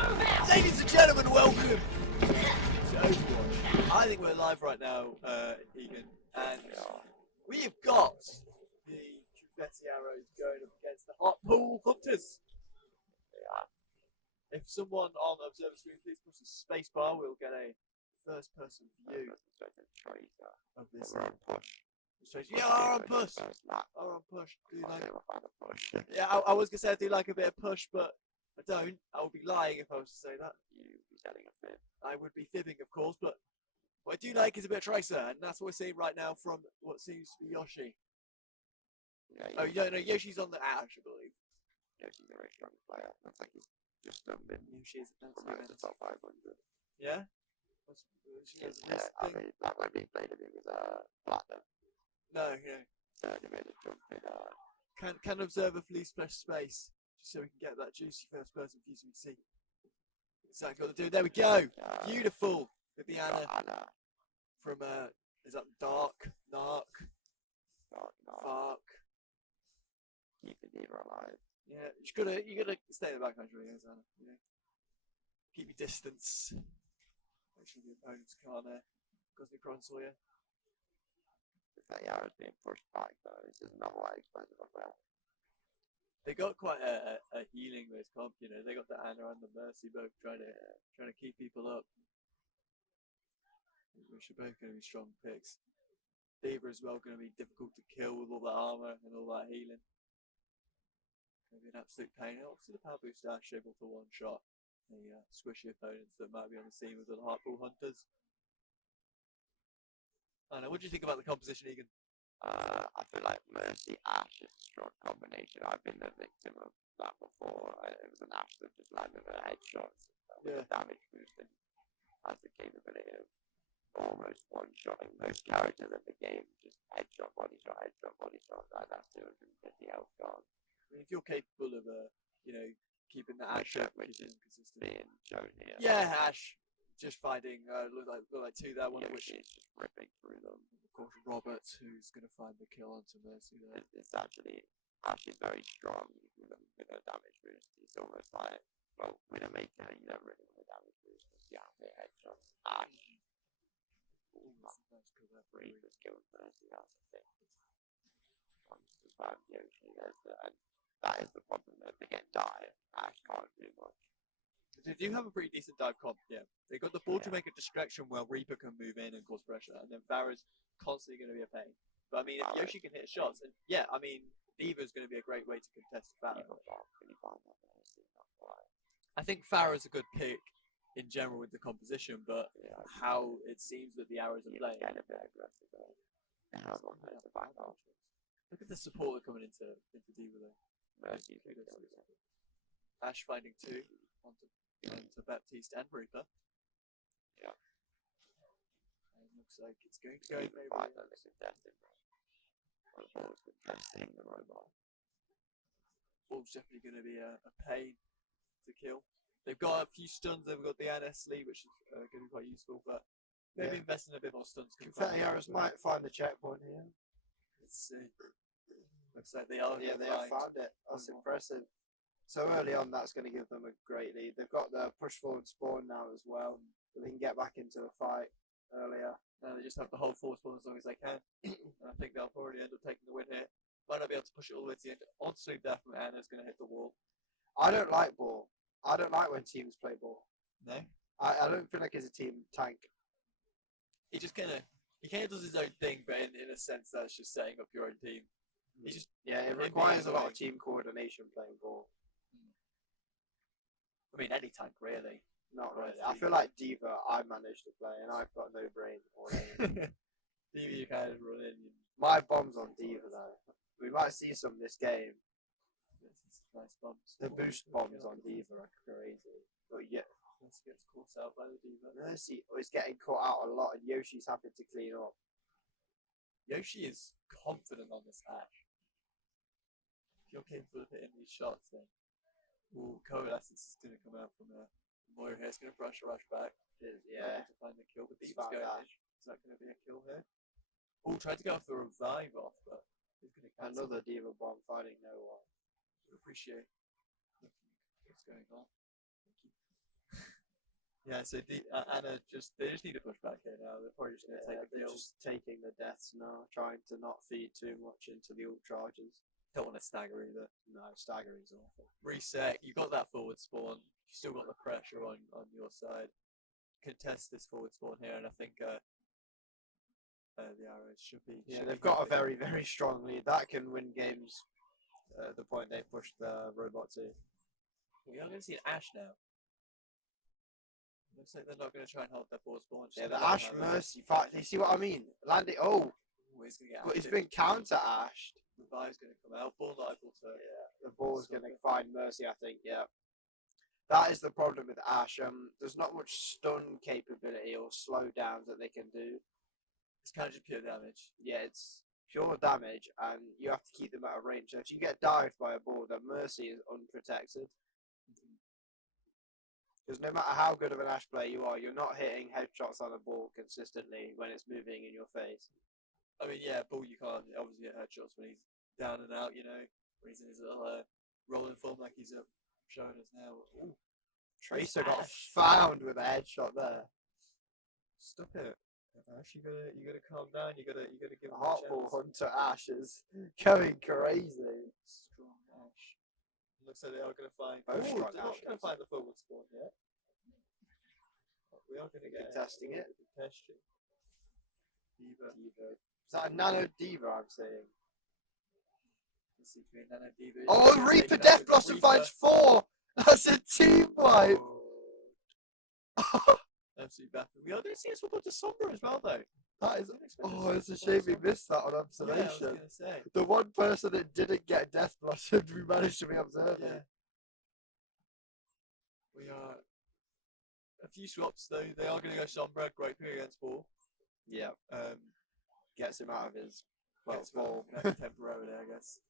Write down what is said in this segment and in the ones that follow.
Ladies and gentlemen, welcome to Overwatch. I think we're live right now, Egan, and we've got the Confetti arrows going up against the Hartlepool Hunters. If someone on observer screen please push the space bar, we'll get a first-person view of this. Yeah, I'm on push. I'm on push. Do like yeah, I was gonna say I do like a bit of push, but I don't. I would be lying if I was to say that. You'd be telling a fib. I would be fibbing, of course, but what I do like is a bit of Tracer, and that's what we're seeing right now from what seems to be Yoshi. Yeah, No, Yoshi's on the Ash, I believe. Yoshi's a very strong player. I think he's just been Yoshi is promoted to top 500. Yeah? I mean, that when he played him, he was platinum. No, yeah. He made a jump in. Can observer please splash space, just so we can get that juicy first person view so we can see exactly what to do. There we go. Beautiful with the Anna from is that Dark? Keep the diva alive. Yeah, you gotta stay in the back country, Anna. You know, keep your distance. Make sure the opponents can't cause any problems for you. That Yara's being pushed back though. This is not why expensive as well. They got quite a healing based comp, you know. They got the Anna and the Mercy both trying to keep people up. Which are both going to be strong picks. Diva as well going to be difficult to kill with all that armor and all that healing. Going to be an absolute pain. Obviously the power boost dash able to one shot the squishy opponents that might be on the scene with the Hartlepool Hunters. I don't know, what do you think about the composition, Egan? I feel like Mercy Ash is a strong combination. I've been the victim of that before. It was an Ash that just landed a headshot with a damage boost and has the capability of almost one-shotting most characters in the game. Just headshot, body shot, like that's 250 health guard. I mean, if you're capable of, keeping the Ash up, which is consistent. Being shown here. Yeah, Ash. Just fighting, look like two there, one of which is just ripping through them. Of course, Robert, who's going to find the kill onto Mercy there. It's actually very strong with a damage boost. It's almost like, well, with a maker, you don't really want a damage boost. Yeah, hit headshot. Ash. Reaper's killed Mercy, that's the thing. Yoshi, and that is the problem. If they get dive, Ash can't do much. They do have a pretty decent dive comp, yeah. They got the ball to make a distraction while Reaper can move in and cause pressure, and then Farah's constantly going to be a pain. But I mean, if Yoshi can hit shots, and yeah, I mean, Diva's going to be a great way to contest Farah. I think Farah's a good pick in general with the composition, but how it seems that the arrows are playing. Get a bit aggressive though. Look at the supporter coming into Diva though. Ash finding two onto Baptiste and Reaper. Yeah. And it looks like it's going to go favourably. The robot. Ball's definitely going to be a pain to kill. They've got a few stuns. They've got the NS lead, which is going to be quite useful, but maybe invest in a bit more stuns. Confetti arrows might find the checkpoint here. Let's see. Looks like they are. Yeah, they have found it. That's impressive. So early on, that's going to give them a great lead. They've got the push forward spawn now as well, so they can get back into the fight earlier. Now they just have to hold forward spawn as long as they can. And I think they'll probably end up taking the win here. Might not be able to push it all the way to the end. Honestly, definitely Anna's going to hit the wall. I don't like ball. I don't like when teams play ball. No? I don't feel like he's a team tank. He just kind of does his own thing, but in a sense that's just setting up your own team. He just it requires a lot of team coordination playing ball. I mean, any tank really. Not really. I feel like Diva, I managed to play, and I've got no brain or anything. Diva, you kind of run in. My bombs on Diva though. We might see some this game. Nice bombs. The boost bombs on Diva are crazy. But yeah. Mercy gets caught out by the Diva. Mercy is getting caught out a lot, and Yoshi's having to clean up. Yoshi is confident on this Ash. If you're capable of hitting these shots, then Coalescence is going to come out from Moira here. It's going to rush back. Yeah. To find the kill, but Diva's going in. Is that going to be a kill here? Oh, tried to go off the revive off, but he's going to cancel. Another Diva bomb finding no one. I appreciate what's going on. Yeah, so Anna they just need to push back here now. They're probably just going to take the they're kill. just taking the deaths now, trying to not feed too much into the ult charges. Don't want to stagger either. No, staggering's awful. Reset. You got that forward spawn. You still got the pressure on your side. Contest this forward spawn here, and I think the arrows should be. Yeah, should they've be got a helping. very, very strong lead. That can win games. The point they pushed the robot to. We are going to see an Ash now. Looks like they're not going to try and hold their forward spawn. Yeah, the Ash Mercy fight. You see what I mean? Landing. Oh, Oh, he's going to get but it's Ashed. been counter-ashed. The Revive's going to come out. Ball not able to. Yeah, the ball's going to find Mercy, I think. Yeah, that is the problem with Ash. There's not much stun capability or slowdowns that they can do. It's kind of just pure damage. Yeah, it's pure damage, and you have to keep them at a range. So if you get dived by a ball, then Mercy is unprotected. Because no matter how good of an Ash player you are, you're not hitting headshots on a ball consistently when it's moving in your face. I mean, yeah, Bull, you can't obviously get headshots when he's down and out, you know, when he's in his little rolling form like he's showing us now. Ooh, Tracer got Ash. found with a headshot there. Stop it. Ash, you gotta calm down. You gotta give him a Hartlepool chance. Hunter Ash is going crazy. Strong Ash. Looks like they are gonna find. Both Ooh, strong they're not Ash, gonna yes. find the forward spawn yet. We are gonna get Contesting it. Contesting. Diva. Is that a Nano Diva I'm saying? Let's see between Nano Diva. Oh, Reaper Death Blossom finds 4! That's a team wipe! Absolutely baffling. We are going to see a swap up to Sombra as well, though. That is. I didn't expect to Oh, see it's a swap up shame to we Sombra. missed that on Yeah, I was observation. going to say. The one person that didn't get Death Blossom, we managed to be observing. Yeah. We are. A few swaps, though. They are going to go Sombra, great thing against Ball. Yeah. Gets him out of his Gets fall. temporarily, I guess.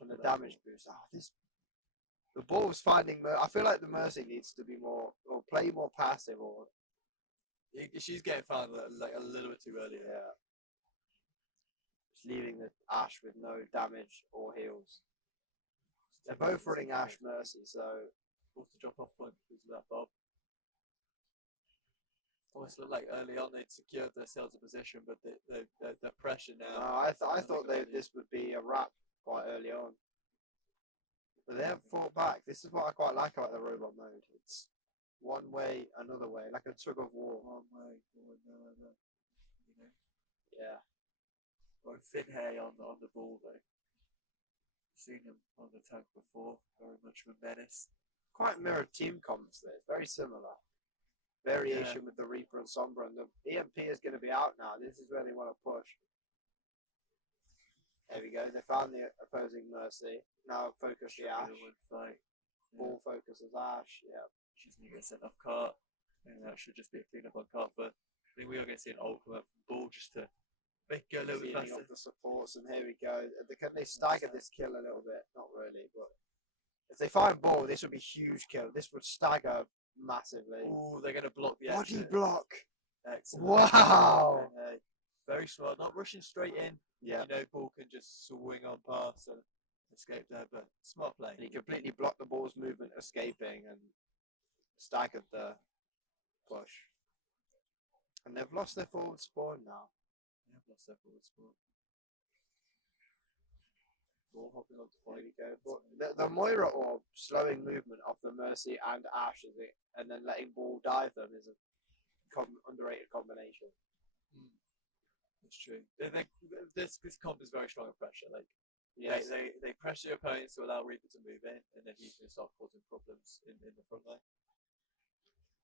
And the damage boost. Oh, the ball's finding. I feel like the Mercy needs to be more or play more passive or. She's getting found like a little bit too early. Yeah. Just leaving the Ash with no damage or heals. They're both running Ash Mercy, so. Forced to drop off point because of that Bob. Almost looked like early on they'd secured themselves a position, but the pressure now. No, I thought this would be a wrap quite early on. But they have fought back. This is what I quite like about the robot mode. It's one way, another way, like a tug of war. One way, another. You know? Yeah. Or Finhay on the ball though. Seen him on the tank before. Very much of a menace. Quite mirrored team comps there. Very similar. Variation with the Reaper and Sombra, and the EMP is going to be out now. This is where they want to push. There we go. They found the opposing Mercy. Now focus the Ash. Fight. Ball focuses Ash. Yeah. She's going to get sent off cart. And that should just be a clean up on cart. But I think we are going to see an ult come up from Ball just to make it go a little bit faster. Off the supports, and here we go. Can they stagger this kill a little bit? Not really, but if they find Ball, this would be huge kill. This would stagger massively. Ooh, they're going to block the Body exit. block. Excellent. Wow. Very smart. Not rushing straight in. Yeah. You know, Ball can just swing on past and escape there, but smart play. And he completely blocked the ball's movement, escaping, and staggered the push. And they've lost their forward spawn now. They've lost their forward spawn. Ball hopping on to There fight. we go. But the Moira orb slowing movement of the Mercy and Ash, and then letting Ball dive them is a underrated combination. That's true. This comp is very strong at pressure. Like Yes. they pressure your opponents to allow Reaper to move in, and then he's going to start causing problems in the front line.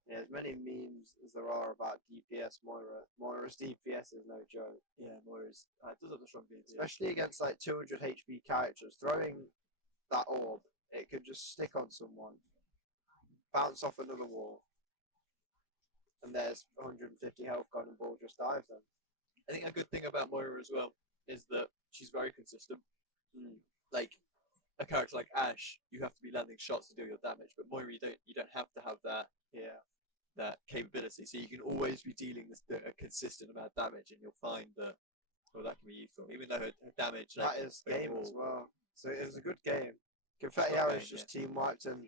Yeah, as many memes as there are about DPS Moira. Moira's DPS is no joke. Yeah, Moira's does have a strong DPS. Especially against like 200 HP characters. Throwing that orb, it could just stick on someone, bounce off another wall, and there's 150 health gone and Ball just dives them. I think a good thing about Moira as well is that she's very consistent. Like a character like Ash, you have to be landing shots to do your damage, but Moira, you don't have to have that capability. So you can always be dealing a consistent amount of damage, and you'll find that that can be useful. Even though her damage That is game overall, as well. So it was a good game. Confetti Arrows just team wiped, and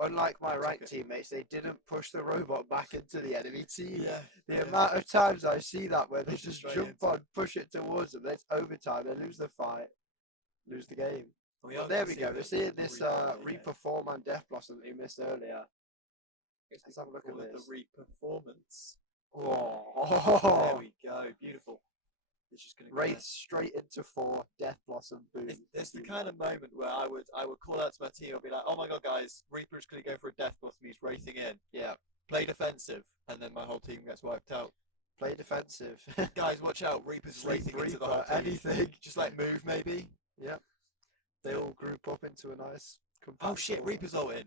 Unlike my Took ranked it. teammates, they didn't push the robot back into the enemy team. Yeah. The amount of times I see that where they Push it just straight jump into on, push it towards them, then it's overtime, they lose the fight, lose the game. Well, there we go. We're seeing this Reaper form and Death Blossom that you missed earlier. Let's have a look at this. The re-performance. Oh, There we go. Beautiful. It's just going to Wraith straight into 4, Death Blossom, boom. It's the kind of moment where I would call out to my team. I'd be like, "Oh my god, guys, Reaper's going to go for a Death Blossom. He's wraithing in. Yeah. Play defensive," and then my whole team gets wiped out. Play defensive. Guys, watch out! Reaper's wraithing into the whole team. Anything. Just like move, maybe. Yep. They all group up into a nice. Oh shit! Reaper's all in.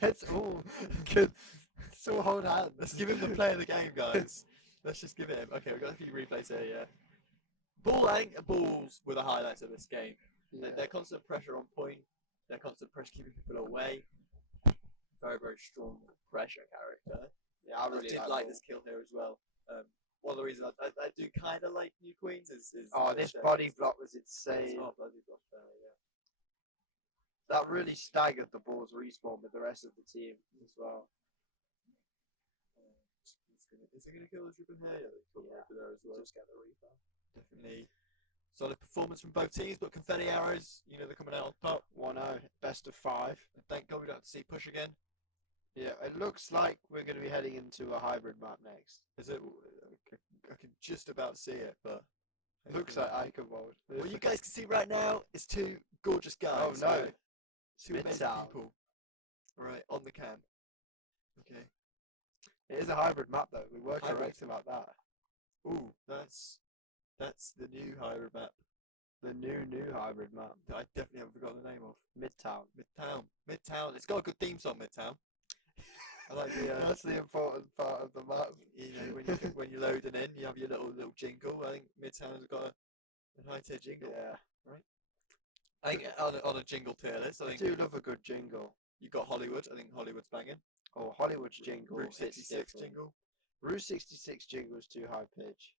It's all good. Let's all hold hands. Let's give him the play of the game, guys. Let's just give it him. Okay, we've got a few replays here. Yeah. Balls were the highlights of this game. Yeah. Their constant pressure on point. Their constant pressure keeping people away. Very, very strong pressure character. Yeah, I really did like this kill here as well. One of the reasons I do kind of like New Queens is this body block was insane. Oh, bloody block there, yeah. That really staggered the Bulls' respawn with the rest of the team as well. Is he going to kill the Reaper here? Yeah, over there as well. Just get the Reaper. Definitely solid performance from both teams, but confetti arrows, you know, they're coming out on top. 1-0, best of 5. And thank God we don't have to see push again. Yeah, it looks like we're going to be heading into a hybrid map next. Is it? I can just about see it, but it looks like Icon mode. What you guys can see right now is 2 gorgeous guys. Oh no, 2 amazing people. Right on the cam. Okay. It is a hybrid map though. We were correct about that. Ooh, that's the new hybrid map. The new hybrid map. I definitely haven't forgotten the name of. Midtown. It's got a good theme song, Midtown. I like the. That's the important part of the map. You know, when you're loading in, you have your little jingle. I think Midtown's got a high tier jingle. Yeah. Right. I think on a jingle tier list, I do love a good jingle. You got Hollywood. I think Hollywood's banging. Oh, Hollywood's jingle. Route 66 jingle. Route 66 jingle is too high pitch.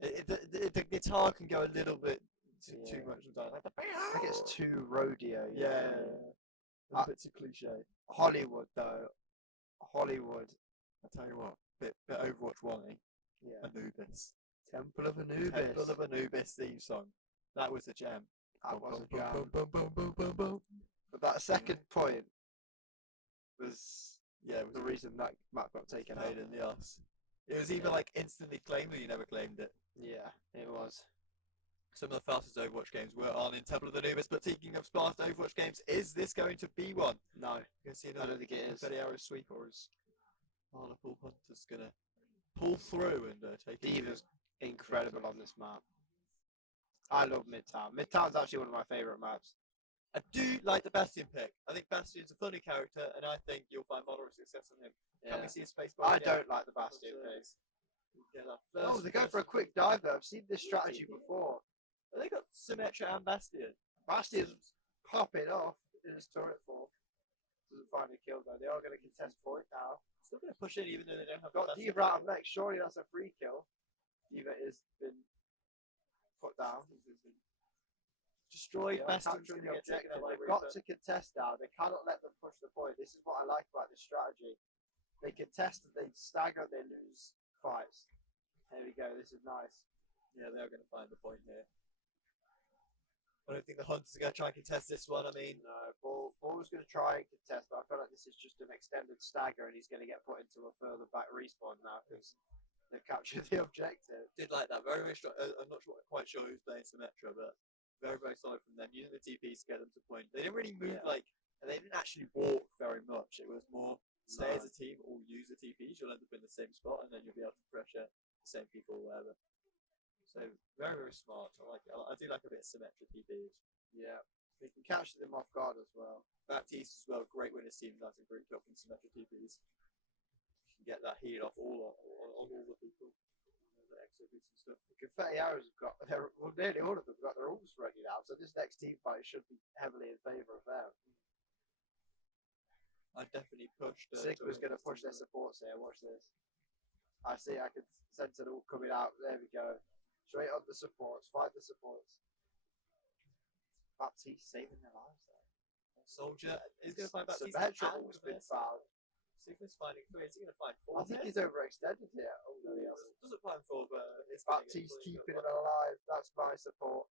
The guitar can go a little bit too much sometimes. Like I think it's too rodeo. Yeah. A bit too cliche. Hollywood though. Hollywood. I tell you what, bit Overwatch 1, eh? Yeah. Anubis. Temple of Anubis. Temple of Anubis theme song. That was a jam. That was a jam. Boom, boom, boom, boom, boom. But that second point was it was the reason that map got taken out. In the arse. It was either like instantly claimed or you never claimed it. Yeah, it was. Some of the fastest Overwatch games were on in Temple of Anubis, but speaking of fast Overwatch games, is this going to be one? No. You can see I don't think it is. Confetti arrow sweep, or is Hartlepool Hunters going to pull through and take it? Diva's incredible on this map. I love Midtown. Midtown's actually one of my favourite maps. I do like the Bastion pick. I think Bastion's a funny character, and I think you'll find moderate success on him. Yeah. Can we see a space bar? I don't like the Bastion pick. Oh, they're going for a quick dive though. I've seen this strategy before. They got Symmetra and Bastion. Bastion's popping off in his turret form. Doesn't find a kill though. They are going to contest point now. Still going to push in even though they don't have. Got Diva out of mech. Surely that's a free kill. Diva has been put down. Destroyed. Bastion's capturing going the to get taken objective. out by They've got to contest now. They cannot let them push the point. This is what I like about this strategy. They contest, they stagger, they lose fights. There we go. This is nice. Yeah, they're going to find the point here. I don't think the Hunters are going to try and contest this one. I mean, no, Ball was going to try and contest, but I feel like this is just an extended stagger, and he's going to get put into a further back respawn now because they've captured the objective. Did like that. Very, very strong. I'm not quite sure who's playing Symmetra, but very, very solid from them. Using the TPs to get them to point. They didn't really move and they didn't actually walk very much. It was more stay as a team or use the TPs. You'll end up in the same spot, and then you'll be able to pressure the same people wherever. So very, very smart. I like it. I do like a bit of Symmetra TPs. Yeah, we can catch them off guard as well. Baptiste as well. Great when his team's nice and grouped up from Symmetra TPs. You can get that heal off all the people. The extra boots and stuff. The Confetti arrows have got nearly all of them have got their ults ready now. So this next team fight should be heavily in favour of them. I definitely pushed. Sigma's going to push their supports here. Watch this. I see. I can sense it all coming out. There we go. Straight on the supports. Fight the supports. Baptiste saving their lives there. Soldier is going to find Baptiste. Symmetrical's been found. Sigma's finding 3. Is he going to find 4? I think he's overextended here. Oh no, he hasn't. Doesn't find 4, but it's Baptiste keeping him alive. That's my support.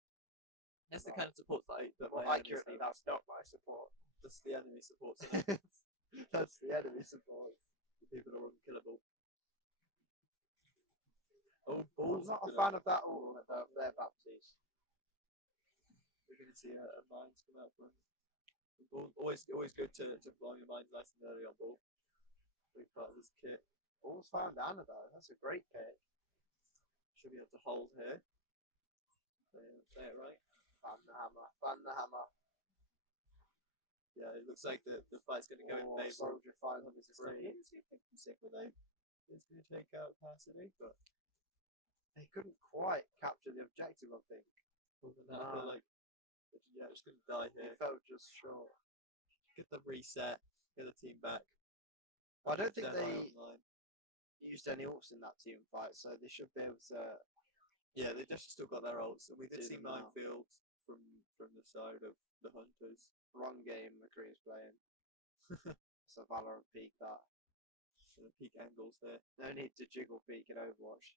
That's the kind of support that Well, my accurately, enemies that's not my support. That's the enemy support. That's the enemy support. The people are unkillable. Oh, I'm balls! not a fan of that all there, Baptiste. We're going to see a mines come out from the ball. Always good to blow your mines nice and early on ball. Big part of this kit. All's found Anna though. That's a great pick. Should be able to hold here. Play it right. Ban the hammer. Ban the hammer. Yeah, it looks like the fight's going to go in favour. Soldier 503. He's going to pick from Sigma though. He's going to take out Cassidy, but They couldn't quite capture the objective, I think. other than that, I feel like yeah, just going to die He here. felt just short. Get the reset. Get the team back. I don't think They're high they online. used any ults in that team fight, so they should be able to. Yeah, they've definitely still got their ults, and we did Do see them now. minefield from the side of the hunters. Wrong game McCree's playing. It's a Valorant peak that. Peak angles there. No need to jiggle peek in Overwatch.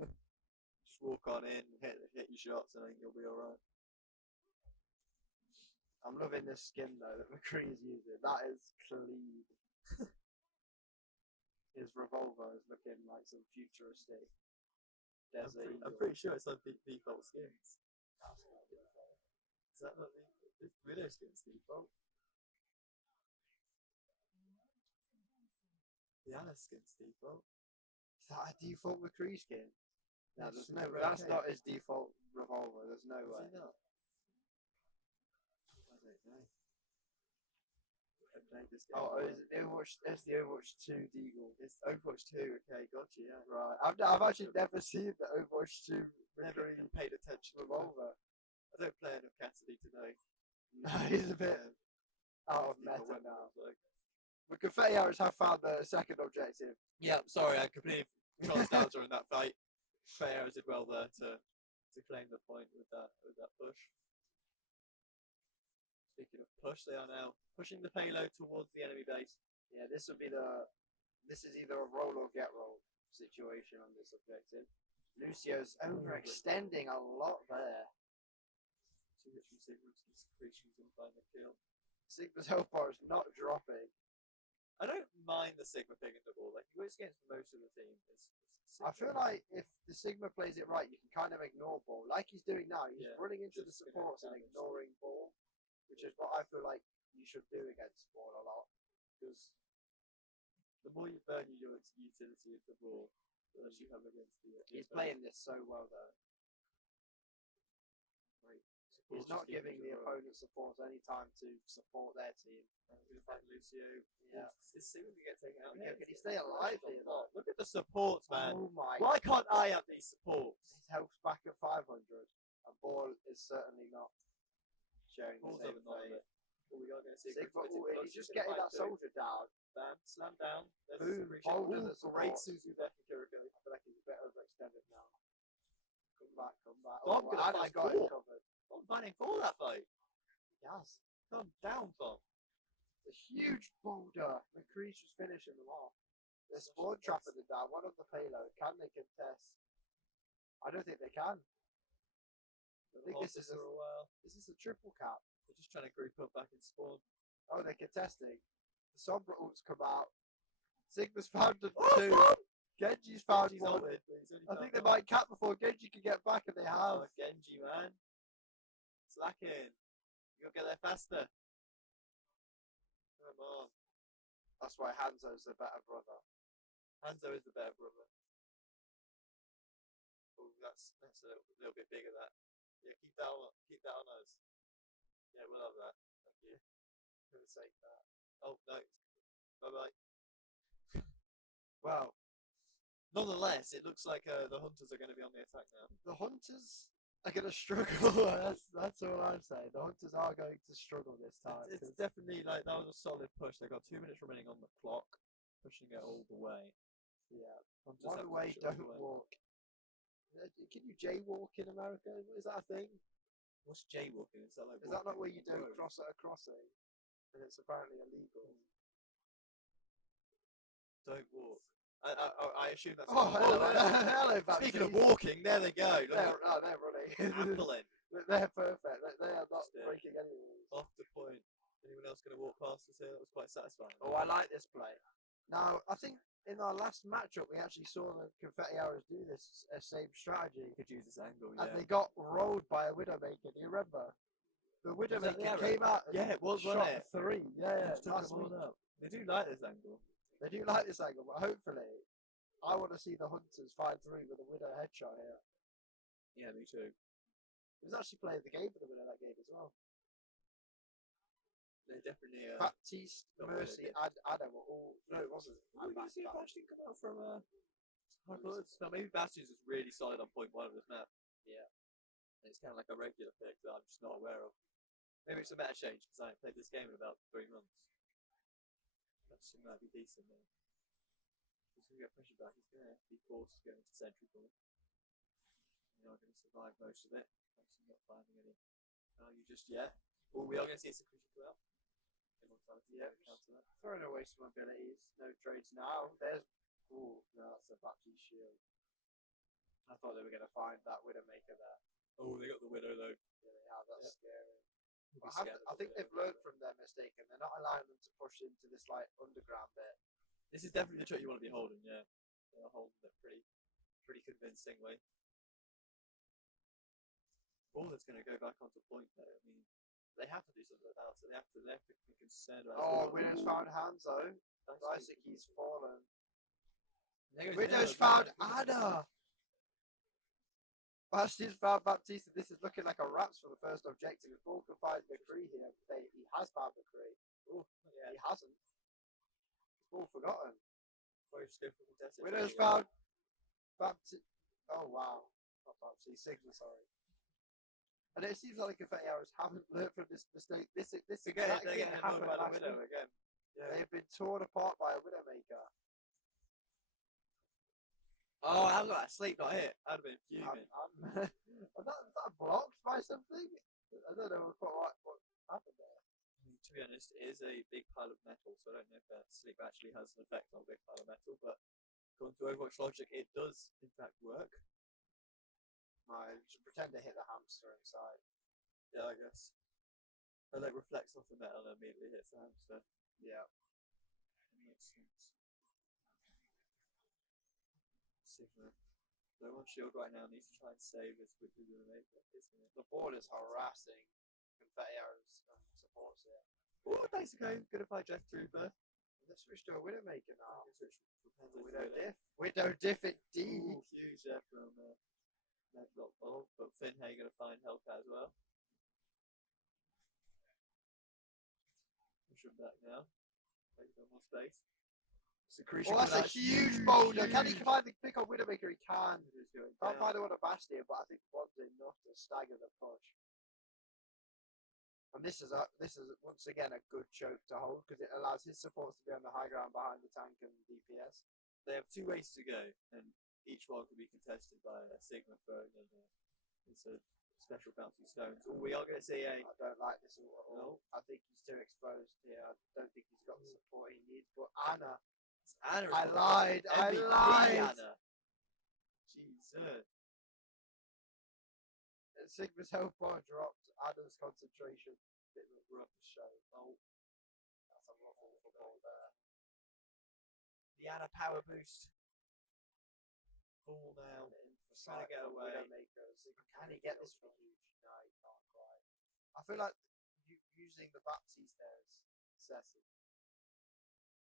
Just walk on in, hit your shots, and I think you'll be alright. I'm loving this skin though that McCree's using. That is clean. His revolver is looking like some futuristic desert. I'm pretty sure it's on default skins. Is that not the Widow skins default? The Anna skins default. Is that a default McCree skin? No, Yeah, there's just no. the red That's cape. not his default revolver. There's no way. Is it not? I don't know. I've played this game. Oh, is it the Overwatch? It's the Overwatch 2 Deagle. It's Overwatch 2. Okay, gotcha. Yeah. Right. I've actually never seen the Overwatch 2 Never McCree even paid attention to revolver. I don't play enough Cassidy today. No, he's a bit out of People meta went now. like, But Confetti Arrows have found the second objective. yeah, sorry, I completely charged out during that fight. Fair did well there to claim the point with that push. Speaking of push, they are now pushing the payload towards the enemy base. Yeah, this would be the. This is either a roll or get roll situation on this objective. Lucio's overextending a lot there. Too much from Sigma's creations and find the kill. Sigma's health bar is not dropping. I don't mind the Sigma picking the ball. Like he works against most of the team. I feel like if the Sigma plays it right, you can kind of ignore ball, like he's doing now. He's running into the just gonna supports and damage ignoring ball, which is what I feel like you should do against ball a lot. because the more you burn your utility of the ball, the less you have against the. He's playing this so well though. He's not giving the opponent supports any time to support their team. We're gonna find Lucio. Yeah. Is Sigma gonna get taken out? Can he stay alive here though? Look at the supports, man. Oh my! Why can't I have these supports? His health's back at 500, and ball is certainly not sharing the Balls same over none of fate. it. Oh, we are going to see. Sigma, he's just getting that soldier down. Bam, slam down. There's Boom, the boulder Ooh, the great support. Suzu Death and Kiriko. I feel like he's a bit overextended now. Come back, come back. Oh, I'm gonna Anna's fight got it four. covered. I'm fighting for that fight. Yes. Calm down, Tom. A huge boulder. McCree's just finishing them off. They're spawn trapping them down. One on the payload. Can they contest? I don't think they can. I think this is for a while. a triple cap. They're just trying to group up back in spawn. Oh, they're contesting. The Sombra ults come out. Sigma's found them two. Genji's found Genji's one. ulted, but he's only I found think they one. might cap before Genji can get back, and they have. Oh, Genji, man. Slacking. You gotta get there faster. Come on. That's why Hanzo's the better brother. Hanzo is the better brother. Oh, that's a little bit bigger. That. Yeah, keep that on us. Yeah, we'll have that. Thank you. I'm gonna take that. Oh no. Bye bye. Well, Nonetheless, it looks like the hunters are going to be on the attack now. the Hunters are going to struggle. that's all I'm saying. The Hunters are going to struggle this time. It's definitely like that was a solid push. They got 2 minutes remaining on the clock, pushing it all the way. Yeah. Hunters One have to way, push it all don't the way. walk. Can you jaywalk in America? Is that a thing? What's jaywalking? Is that like? Is that not where you walking on don't the road? cross at a crossing? And it's apparently illegal. Don't walk. I assume that's. Oh, hello, hello, Speaking of Baptiste. walking, there they go. They're running. Ambling. They're perfect. They are not Just, breaking any rules. Off the point. Anyone else going to walk past us here? That was quite satisfying. Oh, I like this play. Now, I think in our last matchup, we actually saw the Confetti Arrows do this same strategy. Could use this angle, And yeah. they got rolled by a Widowmaker. Do you remember? The Was that the Widowmaker arrow? came out and Yeah, it was, shot wasn't it? 3. Yeah, Just took last them all week. up. They do like this angle. They do like this angle, but hopefully, I want to see the Hunters find through with a Widow headshot here. Yeah, me too. He was actually playing the game for the Widow that game as well. They definitely. Baptiste, not Mercy, really. and Anna were all. No, it wasn't. We can see Bastion come out from Hartlepool. No, maybe Bastion's just really solid on point 1 of this map. Yeah. And it's kind of like a regular pick that I'm just not aware of. Maybe it's a meta change because I haven't played this game in about 3 months. Bastion might be decent though. He's going to get pressure back. He's going to be forced to go into sentry ball. You're not going to survive most of it. Bastion not finding any value just yet. Oh, we are going to see a secretion come out. Immortality, Yep. counter that. Throwing away some abilities. No trades now. There's. Ooh, no, that's a Baptiste shield. I thought they were going to find that Widowmaker there. Oh, they got the widow though. Yeah, they have. That's Yep. scary. We'll But be scared of I the think widow. they've learned from their mistake and they're not allowing them to push into this like underground bit. This is definitely the trick you want to be holding, yeah. They're holding it pretty convincingly. All that's going to go back onto point though. I mean, they have to do something about it. They have to be concerned about Oh, it. Widow's found hands though. Isaac, fallen. There goes Widow's Nero, found Anna! Bastion's found Baptiste. This is looking like a wraps for the first objective. If Paul can find McCree here, he has found McCree. Oh, yeah, he hasn't. It's all forgotten. Or just go for contested. Widow's found Baptiste. Oh, wow. Not Baptiste, Sigma, sorry. And it seems like the Confetti Arrows haven't learned from this mistake. This exact thing happened by the last widow week. again. Yeah. They've been torn apart by a Widowmaker. Oh, I haven't got that sleep not hit. I'd have been fuming. Was that blocked by something? I don't know what happened there. To be honest, it is a big pile of metal, so I don't know if that sleep actually has an effect on a big pile of metal, but according to Overwatch logic, it does in fact work. I should pretend to hit the hamster inside. Yeah, I guess. It like reflects off the metal and immediately hits the hamster. Yeah. Makes sense. Sigma. No one shield right now needs to try and save as quickly as they make it, isn't it? The board is harassing Confetti Arrows supports here. Oh, basically, gonna fight Jeff Trooper. Let's switch to a Widowmaker now. Widow Diff indeed. Ooh, huge there from Medlock Ball, but Finhay gonna find Hellcat as well. Push him back now. Take a bit more space. Secretion. Oh, that's a huge boulder. Can he pick up Widowmaker? He can. Can't find him on a Bastion, but I think one's enough to stagger the push. And this is once again a good choke to hold because it allows his supports to be on the high ground behind the tank and DPS. They have 2 ways to go, and each one can be contested by a Sigma throwing and it's a special bouncy stones. Oh, we are going to see a. I don't like this at all. I think he's too exposed here. I don't think he's got the support he needs. But Anna, I lied. I lied. Anna. Jesus. Sigma's health bar dropped. Anna's concentration. Bit of a rough show. Oh, that's a rough football there. The Anna power boost. Ball now. Trying to get away. Can he get this from huge? No, he can't quite. I feel like using the Baptiste there is excessive.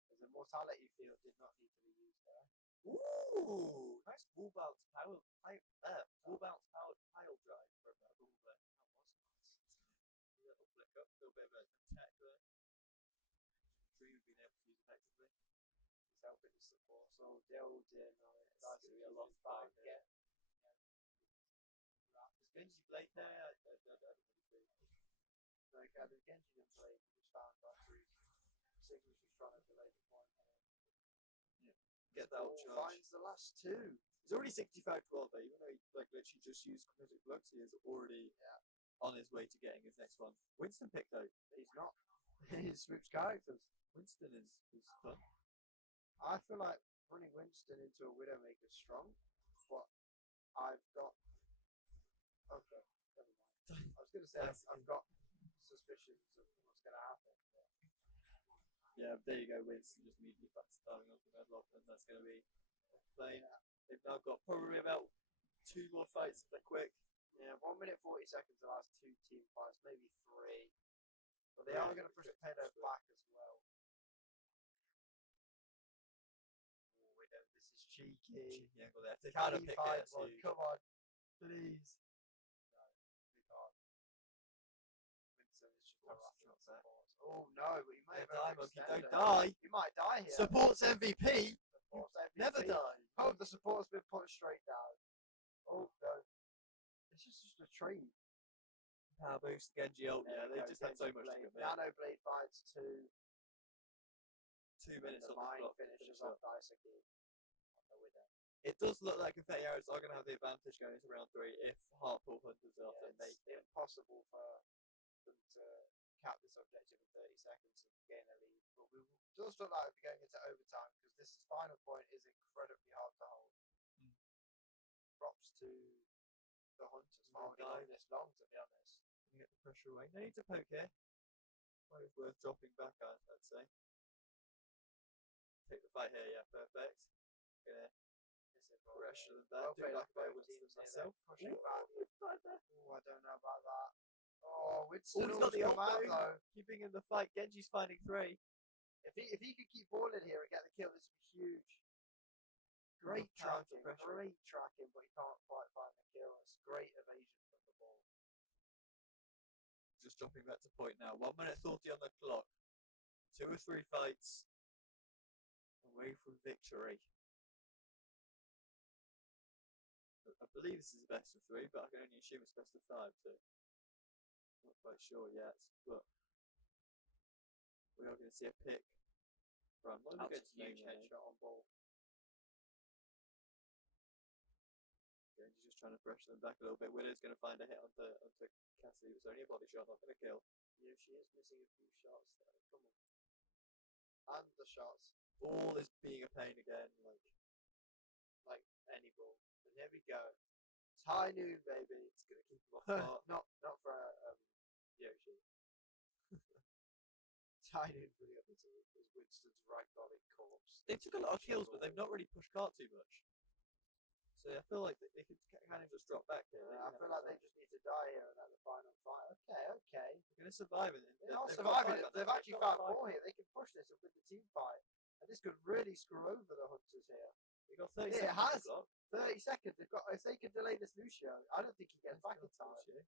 Because the mortality field did not need to be used there. Ooh, nice wall bounce power. Wall bounce powered pile drive from Bulba. That was nice. A little flick up, a little bit of a tech there. Dream of being able to use effectively. He's helping his support. So Dilled in on it. That's going to be a lot of fun. Does Genji Blade there? I don't really see. Like, the Genji and Blade was found by three. Sigma's just trying to delay the point. Get that old charge. Finds the last 2. He's already 65-12 there, even though he like literally just used Cosmetic Flux, he is already on his way to getting his next one. Winston picked though. He's not. He switched characters. Winston is fun. I feel like running Winston into a Widowmaker is strong, but I've got. Okay, never mind. I was going to say I've got suspicions of what's going to happen. Yeah, there you go. Winston just immediately starting off the Medlock, and that's going to be playing. They've now got probably about 2 more fights if they're quick. Yeah, 1 minute 40 seconds the last 2 team fights, maybe 3. But they are going to push the pedo back as well. Oh, we don't. This is cheeky. Yeah, well, they kind of pick it. Come on, please. No, we can't. Winston is just going after supports. Oh no, but you might Don't die, monkey. extend Don't it. die. You might die here. Supports MVP. Supports MVP. Never die. Oh, the support's been put straight down. Oh no. It's just a tree. Power boost, Genji ult. Yeah, they just had so much to commit. Nano Blade finds 2. 2 minutes the on the line clock. finishes off Daisuke. The winner. It does look like Confetti Arrows are going to have the advantage going into round 3 if Hartlepool hunters up and make It's impossible for them to cap this objective in 30 seconds and gain a lead. But we does look like we're going into overtime because this final point is incredibly hard to hold. Props to the hunters for holding on this long, to be honest. get the pressure away. No need to poke here. Well, it's worth dropping back, I'd say. Take the fight here, yeah, perfect. Gonna pressure them back. Do like a Winston myself. Pushing back. Oh, I don't know about that. Oh, Winston He's got the come out ult though. keeping in the fight. Genji's finding 3. If he could keep balling here and get the kill, this would be huge. Great tracking, but he can't quite find the kill. It's great evasion from the ball. Just dropping back to point now. 1 minute 30 on the clock. 2 or 3 fights away from victory. I believe this is best of 3, but I can only assume it's best of 5 too. Not quite sure yet, but we are going to see a pick from That's a huge headshot on ball. He's just trying to pressure them back a little bit. Willow's going to find a hit onto Cassie. It was only a body shot, not going to kill. Yeah, she is missing a few shots though. Come on. And the shots. Ball is being a pain again, like any ball. And here we go. It's high noon, baby. It's going to keep him off guard. not for Yoshi. It's high noon for the other team. Is Winston's right volley corpse. They took a lot of kills, but they've not really pushed Cart too much. So I feel like they could kind of just drop back here. I feel like they just need to die here and at the final fight. Okay. They're going to survive it. They're not surviving it. They've actually found more here. They can push this and win the team fight. And this could really screw over the hunters here. They got 30 It seconds. has 30 seconds. They've got. If they can delay this Lucio, I don't think he gets back in time. With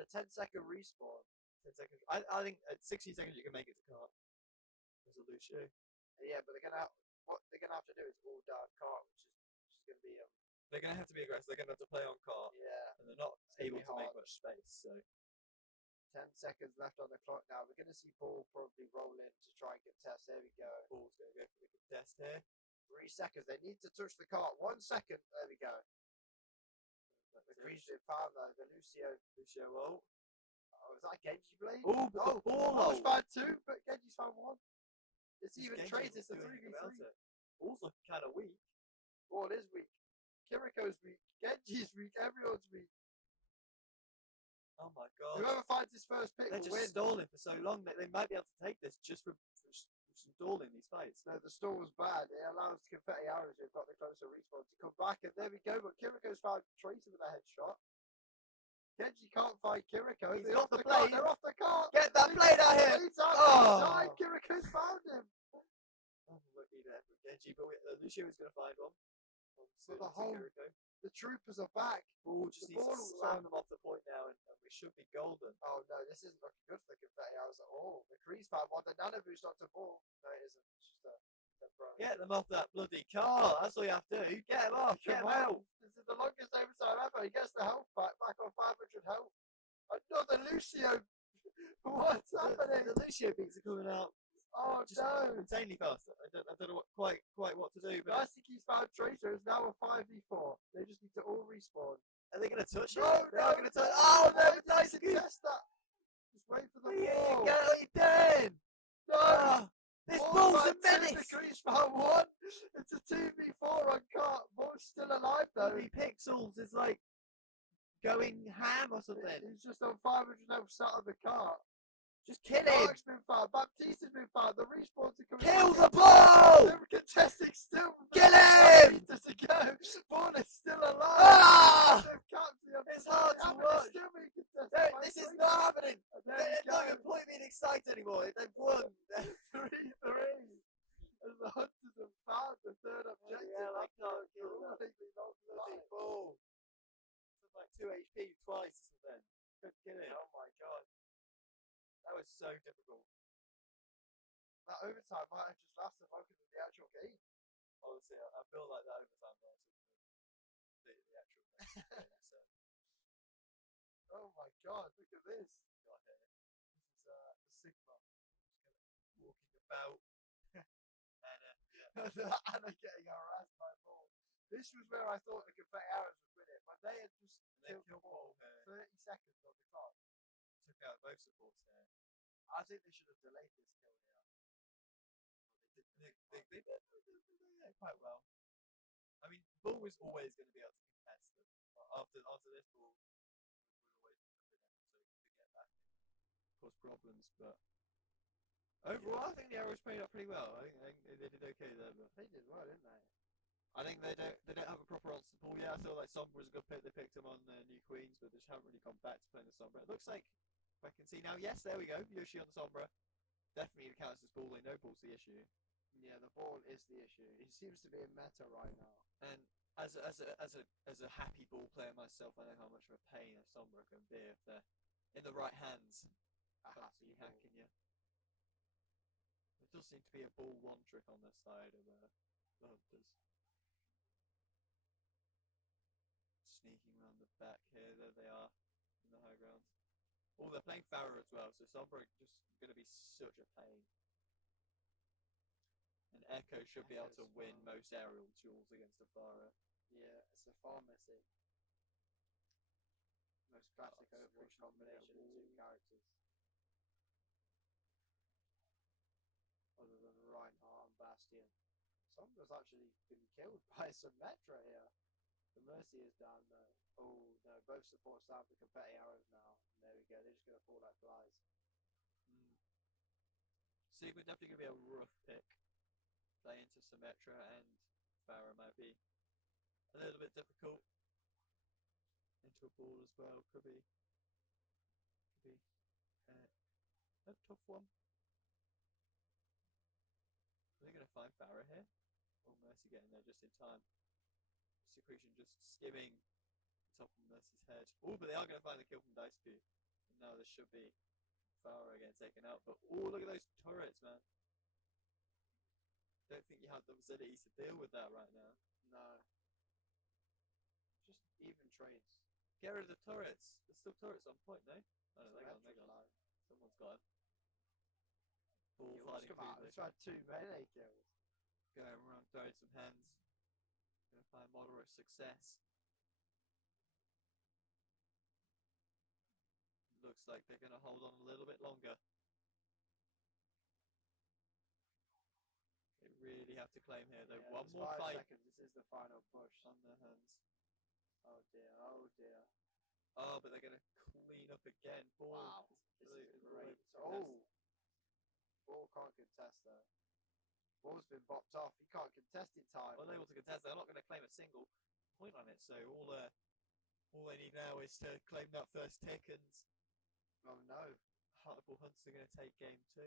a 10-second respawn. 10 seconds. I think at 60 seconds you can make it to Cart. There's a Lucio. Yeah, but what they're gonna have to do is all down Cart, which is gonna be They're going to have to be aggressive. They're going to have to play on Cart. Yeah. And they're not able to make much space. So 10 seconds left on the clock now. We're gonna see Ball probably roll in to try and contest. There we go. Ball's going to go for the contest here. 3 seconds. They need to touch the Cart. 1 second. There we go. The crease been found though. The Lucio ult. Oh, is that Genji Blade? Oh, but the ball Ball's found 2, but Genji's found 1. It's even trades. It's a 3v3. Ball's looking kind of weak. Ball is weak. Kiriko's weak. Genji's weak. Everyone's weak. Oh my god. Whoever finds his first pick They're will just win. stalling for so long that they might be able to take this just from stalling these fights. No, the stall was bad. It allows Confetti Arrows, who've got the closer respawn, to come back. And there we go. But Kiriko's found Tracer with a headshot. Genji can't find Kiriko. He's They're got off the the cart. blade. They're off the cart. Get that blade out here! Blade's out. Oh. Kiriko's found him. Unlucky there for Genji, but Lucio is going to find one. But the troopers are back. Ball just needs to slam them off the point now, and we should be golden. Oh no, this isn't looking good for the Confetti Arrows at all. The Crease found one. The Nano Boost onto Ball. No, it isn't. It's just a pro. Get them off that bloody car. That's all you have to do. Get them off. Get them out. This is the longest overtime ever. He gets the health back on 500 health. Another Lucio. What's happening? The Lucio beats are coming out. Oh Just no! insanely fast. I don't know quite what to do. I But think he's found Tracer. It's now a 5v4. They just need to all respawn. are they gonna touch No, it? They are no, gonna touch. no, Oh no, no! no, Nice. contest that. Just wait for the You ball. get what you're doing. No! Ah, this ball's a menace. Degrees found one. It's a 2v4 on cart. Ball's still alive though. Movie Pixels is like going ham or something. He's just on 500 health sat on the cart. Just kill him. Mark's been found. Baptista's been found. The respawns are coming. Kill back the in. ball. They're contesting still. Kill him. Meters to go. Ball is still alive. Ah! It's hard to watch. Still being contested No, by this is Tracer. not happening. And They're there we not go. going to point me in excited anymore. They've won. 3-3. And the Hunters have found the third objective. hell, I can't after a kill that. grueling long Bloody fight. ball. Took like 2 HP twice or something. Couldn't kill it. Oh my god. That was so difficult. That overtime might have just lasted longer than the actual game. Honestly, I feel like that overtime lasted the actual game. So, Oh my god, look at this. got here. This is the Sigma. Just kind of walking about. and Anna getting harassed by Ball. This was where I thought the Confetti arrows would win it, but they had just they killed killed Ball Ball here. 30 seconds on the clock. Took out both supports here. I think they should have delayed this kill here. They did quite well. I mean, Bull was always going to be able to contest them. After this, Bull would always be able to get back and cause problems. But overall, I think the arrows played up pretty well. I think they did okay there. But They did well, didn't they? I think they don't have a proper answer to Bull yet. I feel like Sombra was a good pick. They picked him on New Queens, but they just haven't really gone back to playing the Sombra. It looks like, if I can see now, yes, there we go. Yoshi on the Sombra. Definitely counts as Bull. They know Bull's the issue. Yeah, the Ball is the issue. He seems to be in meta right now. And as a happy Ball player myself, I know how much of a pain a Sombra can be if they're in the right hands. Absolutely hacking you. There does seem to be a Ball one trick on their side of the Hunters. Sneaking around the back here, there they are in the high ground. Oh, they're playing Farah as well, so Sombra just going to be such a pain. And Echo should be able to win most aerial duels against a Farah. Yeah, it's a pharmacy. Most classic Overwatch combination of two characters. Other than Reinhardt and Bastion. Sombra's actually been killed by some Metra here. The Mercy is down though. Oh no, both supports have the Confetti arrows now. And there we go, they're just going to fall like flies. Sigma definitely going to be a rough pick. Play into Symmetra and Farah might be a little bit difficult. Into a Ball as well, could be a tough one. Are they going to find Farah here? Oh, Mercy getting there just in time. Secretion just skimming the top of Mercy's head. Oh, but they are going to find the kill from Dice Cube. And now this should be Farah getting taken out. But oh, look at those turrets, man. Don't think you have the facilities to deal with that right now. No. Just even trades. Get rid of the turrets. There's still turrets on point, no? Oh, no, they're gone. Someone's got him. Ball fighting come out. Let's try 2 melee kills. Going around throwing some hands. Gonna find moderate success. Looks like they're gonna hold on a little bit longer. They really have to claim here though. Yeah, One more 5 fight seconds. This is the final push. on their hands. Oh dear, oh dear. Oh, but they're gonna clean up again. Ball. Wow. This is great. Oh! Ball can't contest though. Ball's been bopped off. He can't contest in time. Well, able to contest. They're not going to claim a single point on it. So all they need now is to claim that first tick, and Oh no. Hartlepool Hunters are going to take game 2.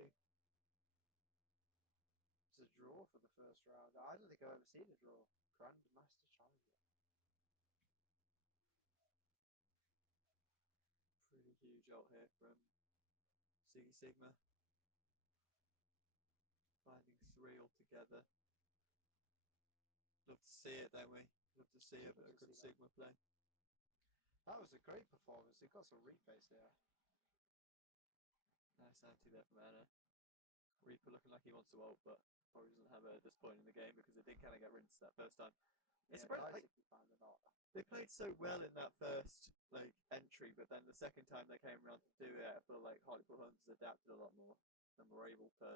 It's a draw for the first round. I don't think I've ever seen a draw. Grandmaster Challenger. Pretty huge out here from Sigma. Finding 3 altogether. Love to see it, don't we? Love to see a good Sigma play. That was a great performance. It got some replays there. Nice anti there from Anna. Reaper looking like he wants to ult, but probably doesn't have it at this point in the game because it did kind of get rinsed that first time. It's nice like, if you find it out. they played so well in that first entry, but then the second time they came around to do it, I feel like Hartlepool Hunters adapted a lot more and were able to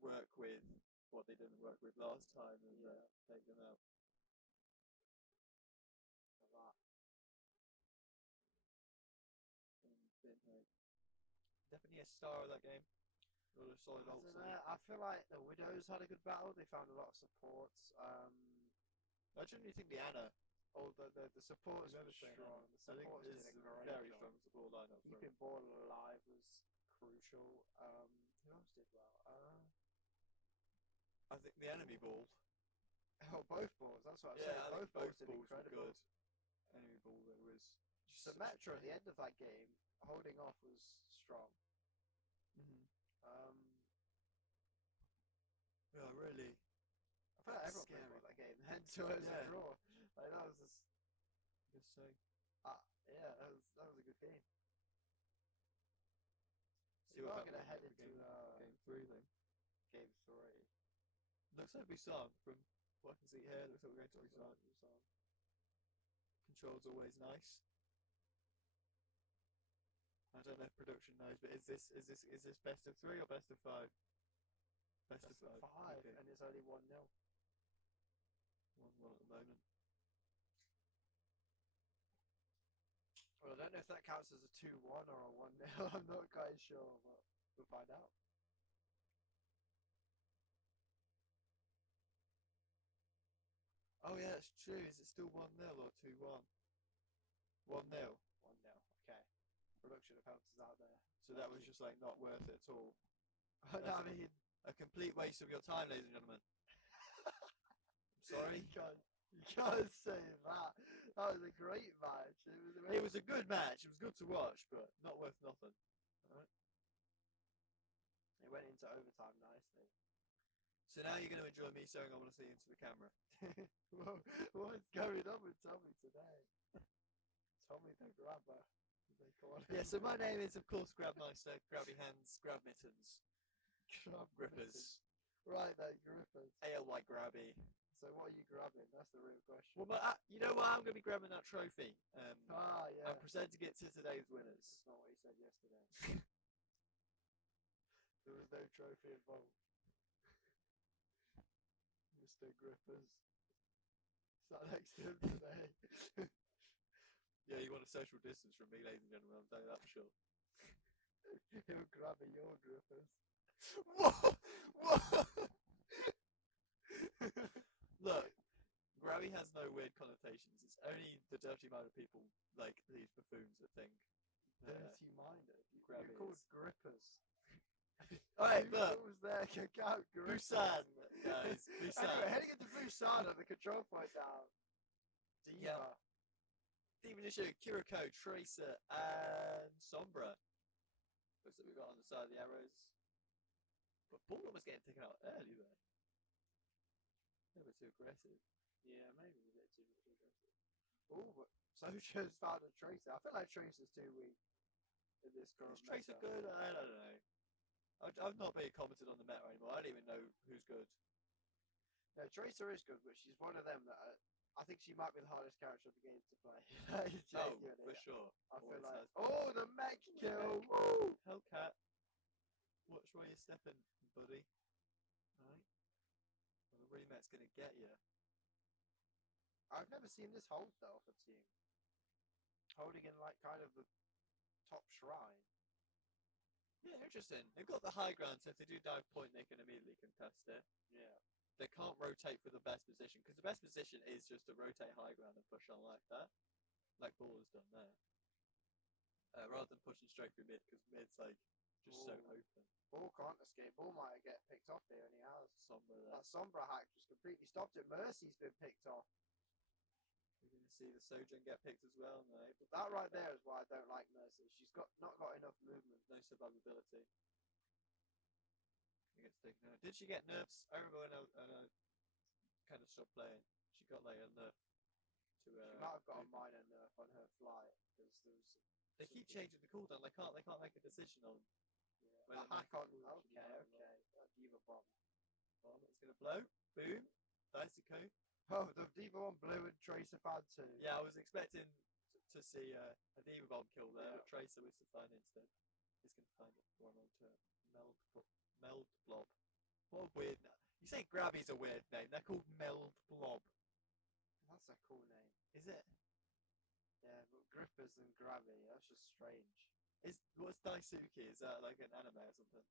work with what they didn't work with last time and take them out. Definitely a star of that game. Really solid ults. I feel like the Widows had a good battle. They found a lot of supports. I generally think the Ana, The supports were strong. The I think supports did is a a great very job. strong support lineup. Keeping ball alive was crucial. Who else did well? I think the enemy ball. Oh, both balls. That's what I'm saying. I think Both balls did were incredible. good. Enemy ball there was. The Metro at the end of that game, holding off, was strong. Yeah, really. I feel like everyone played well that game. Hence, it was a draw. Like, that was just. Just saying. That was a good game. See We're what going to head into game 3 then. Game 3. Looks like Busan from what I can see here. Looks like we're going to Busan. Control's always nice. I don't know if production knows, but is this best of 3 or best of 5? Best of 5. Okay. And it's only 1-0. 1-1 at the moment. Well, I don't know if that counts as a 2-1 or a 1-0. I'm not quite sure, but we'll find out. Oh yeah, it's true. Is it still 1-0 or 2-1? 1-0. 1-0. Okay. Production of helps us out there. So that was just like not worth it at all. I mean, a complete waste of your time, ladies and gentlemen. I'm sorry. You can't say that. That was a great match. It was a good match. It was good to watch, but not worth nothing. Alright. It went into overtime nicely. So now you're going to enjoy me saying I want to see into the camera. What's going on with Tommy today? Tommy the Grabber. Yeah, so my name is, of course, Grabmeister, Grabby Hands, Grab Mittens, Grippers. Right then, Grippers. ALY Grabby. So what are you grabbing? That's the real question. Well, you know what? I'm going to be grabbing that trophy. Yeah. I'm presenting it to today's winners. That's not what you said yesterday. There was no trophy involved. Mr. Grippers. Sat next to him today. Yeah, you want a social distance from me, ladies and gentlemen, I'll tell you that for sure. He'll grab your Grippers. Whoa! Look, Grabby has no weird connotations. It's only the dirty minded people like these buffoons that think. Dirty-minded? Grabby You're called is. Grippers. Alright, look. Who's there? Kick out Grippers. Busan, guys. Busan. Anyway, heading into Busan at the control point down. Diva. Yeah. Demon Issue, Kiriko, Tracer, and Sombra. Looks like we've got on the side of the arrows. But Ball was getting taken out early there. A bit too aggressive. Yeah, maybe a bit too aggressive. Oh, but Soja's found a Tracer. I feel like Tracer's too weak in this current Is Tracer meta. good? I don't know. I've not really commented on the meta anymore. I don't even know who's good. No, Tracer is good, but she's one of them that I think she might be the hardest character of the game to play. For sure. I feel like. Has Oh, the mech kill! Woo! Hellcat. Watch where you're stepping, buddy. Alright. Well, the remat's gonna get you. I've never seen this hold though of a team. Holding in like kind of the top shrine. Yeah, interesting. They've got the high ground, so if they do dive point, they can immediately contest it. Yeah. They can't rotate for the best position, because the best position is just to rotate high ground and push on like that. Like Ball has done there. Rather than pushing straight through mid, because mid's like just so open. Ball can't escape. Ball might get picked off here, and he has. Sombra there. That Sombra hack just completely stopped it. Mercy's been picked off. We're going to see the Sojourn get picked as well. No, but That right there is why I don't like Mercy. She's not got enough movement. no survivability. She gets taken out. Did she get nerfs? I remember when I kind of stopped playing. She got like a nerf to. She might have got a minor nerf on her flight because there was. They keep changing the cooldown. They can't make a decision on When A the hack on. microphone Okay, okay. A Diva bomb. bomb, it's gonna blow. Boom. Dicey Oh, the Diva bomb blew and Tracer found two. Yeah, I was expecting to see a Diva bomb kill there, Yeah. but Tracer was to find it instead. He's gonna find one onto Meld Blob. What a weird. You say Grabby's a weird name. They're called Meld Blob. That's a cool name. Is it? Yeah, but Grippers and Grabby, that's just strange. What's Daisuke? Is that like an anime or something?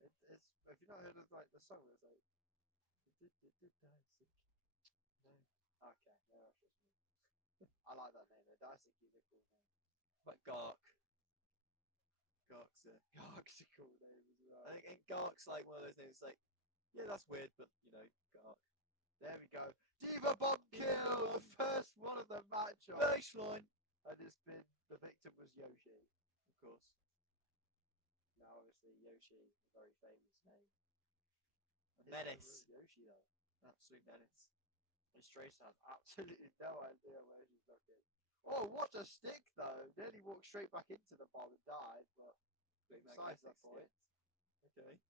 It's have you not heard of like the song that's like No. okay, no, that's just me. I like that name. The Daisuke's a cool name. Like Gark. Gark's Gark's a cool name as well. I think Gark's like one of those names like, yeah, that's weird, but you know, Gark. There we go. Diva bomb kill! The first one of the match. Baseline! And it's been the victim was Yoshi. Of course. Now obviously Yoshi, a very famous name. Menace. Yoshi though. Absolute menace. And Tracer has absolutely no idea where she's looking. Oh, what a stick though! Nearly walked straight back into the bomb and died, but besides that point. Okay.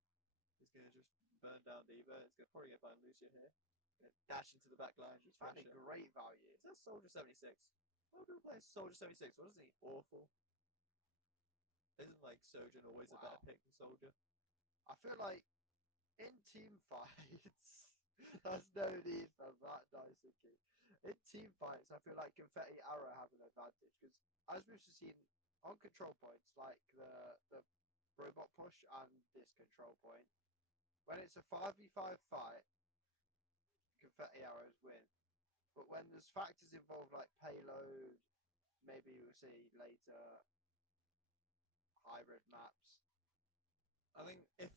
He's gonna just burn down Diva. It's gonna probably get by Lucia here. Gonna dash into the back line. She's finding great value. Is that Soldier 76? Why would we play Soldier 76? Wasn't he awful? Isn't like Sojourn always a better pick than Soldier? I feel like in team fights, there's no need for that Daisuke. In team fights, I feel like Confetti Arrow have an advantage because as we've seen on control points, like the robot push and this control point, when it's a 5v5 fight, Confetti Arrows win. But when there's factors involved like payload, maybe we'll see later hybrid maps, I think if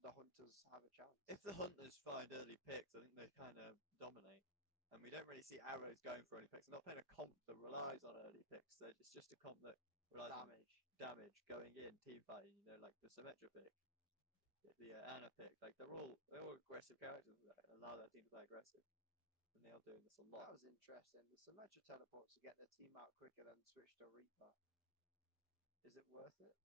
the hunters have a chance. If the hunters find early picks, I think they kind of dominate. And we don't really see arrows going for early picks. They're not playing a comp that relies on early picks. It's just a comp that relies on damage going in, team fighting, you know, like the Symmetra pick, the Anna pick. Like they're all aggressive characters that allow that team to play aggressive. And they are doing this a lot. That was interesting. The Symmetra teleports to get their team out quicker than switch to Reaper. Is it worth it?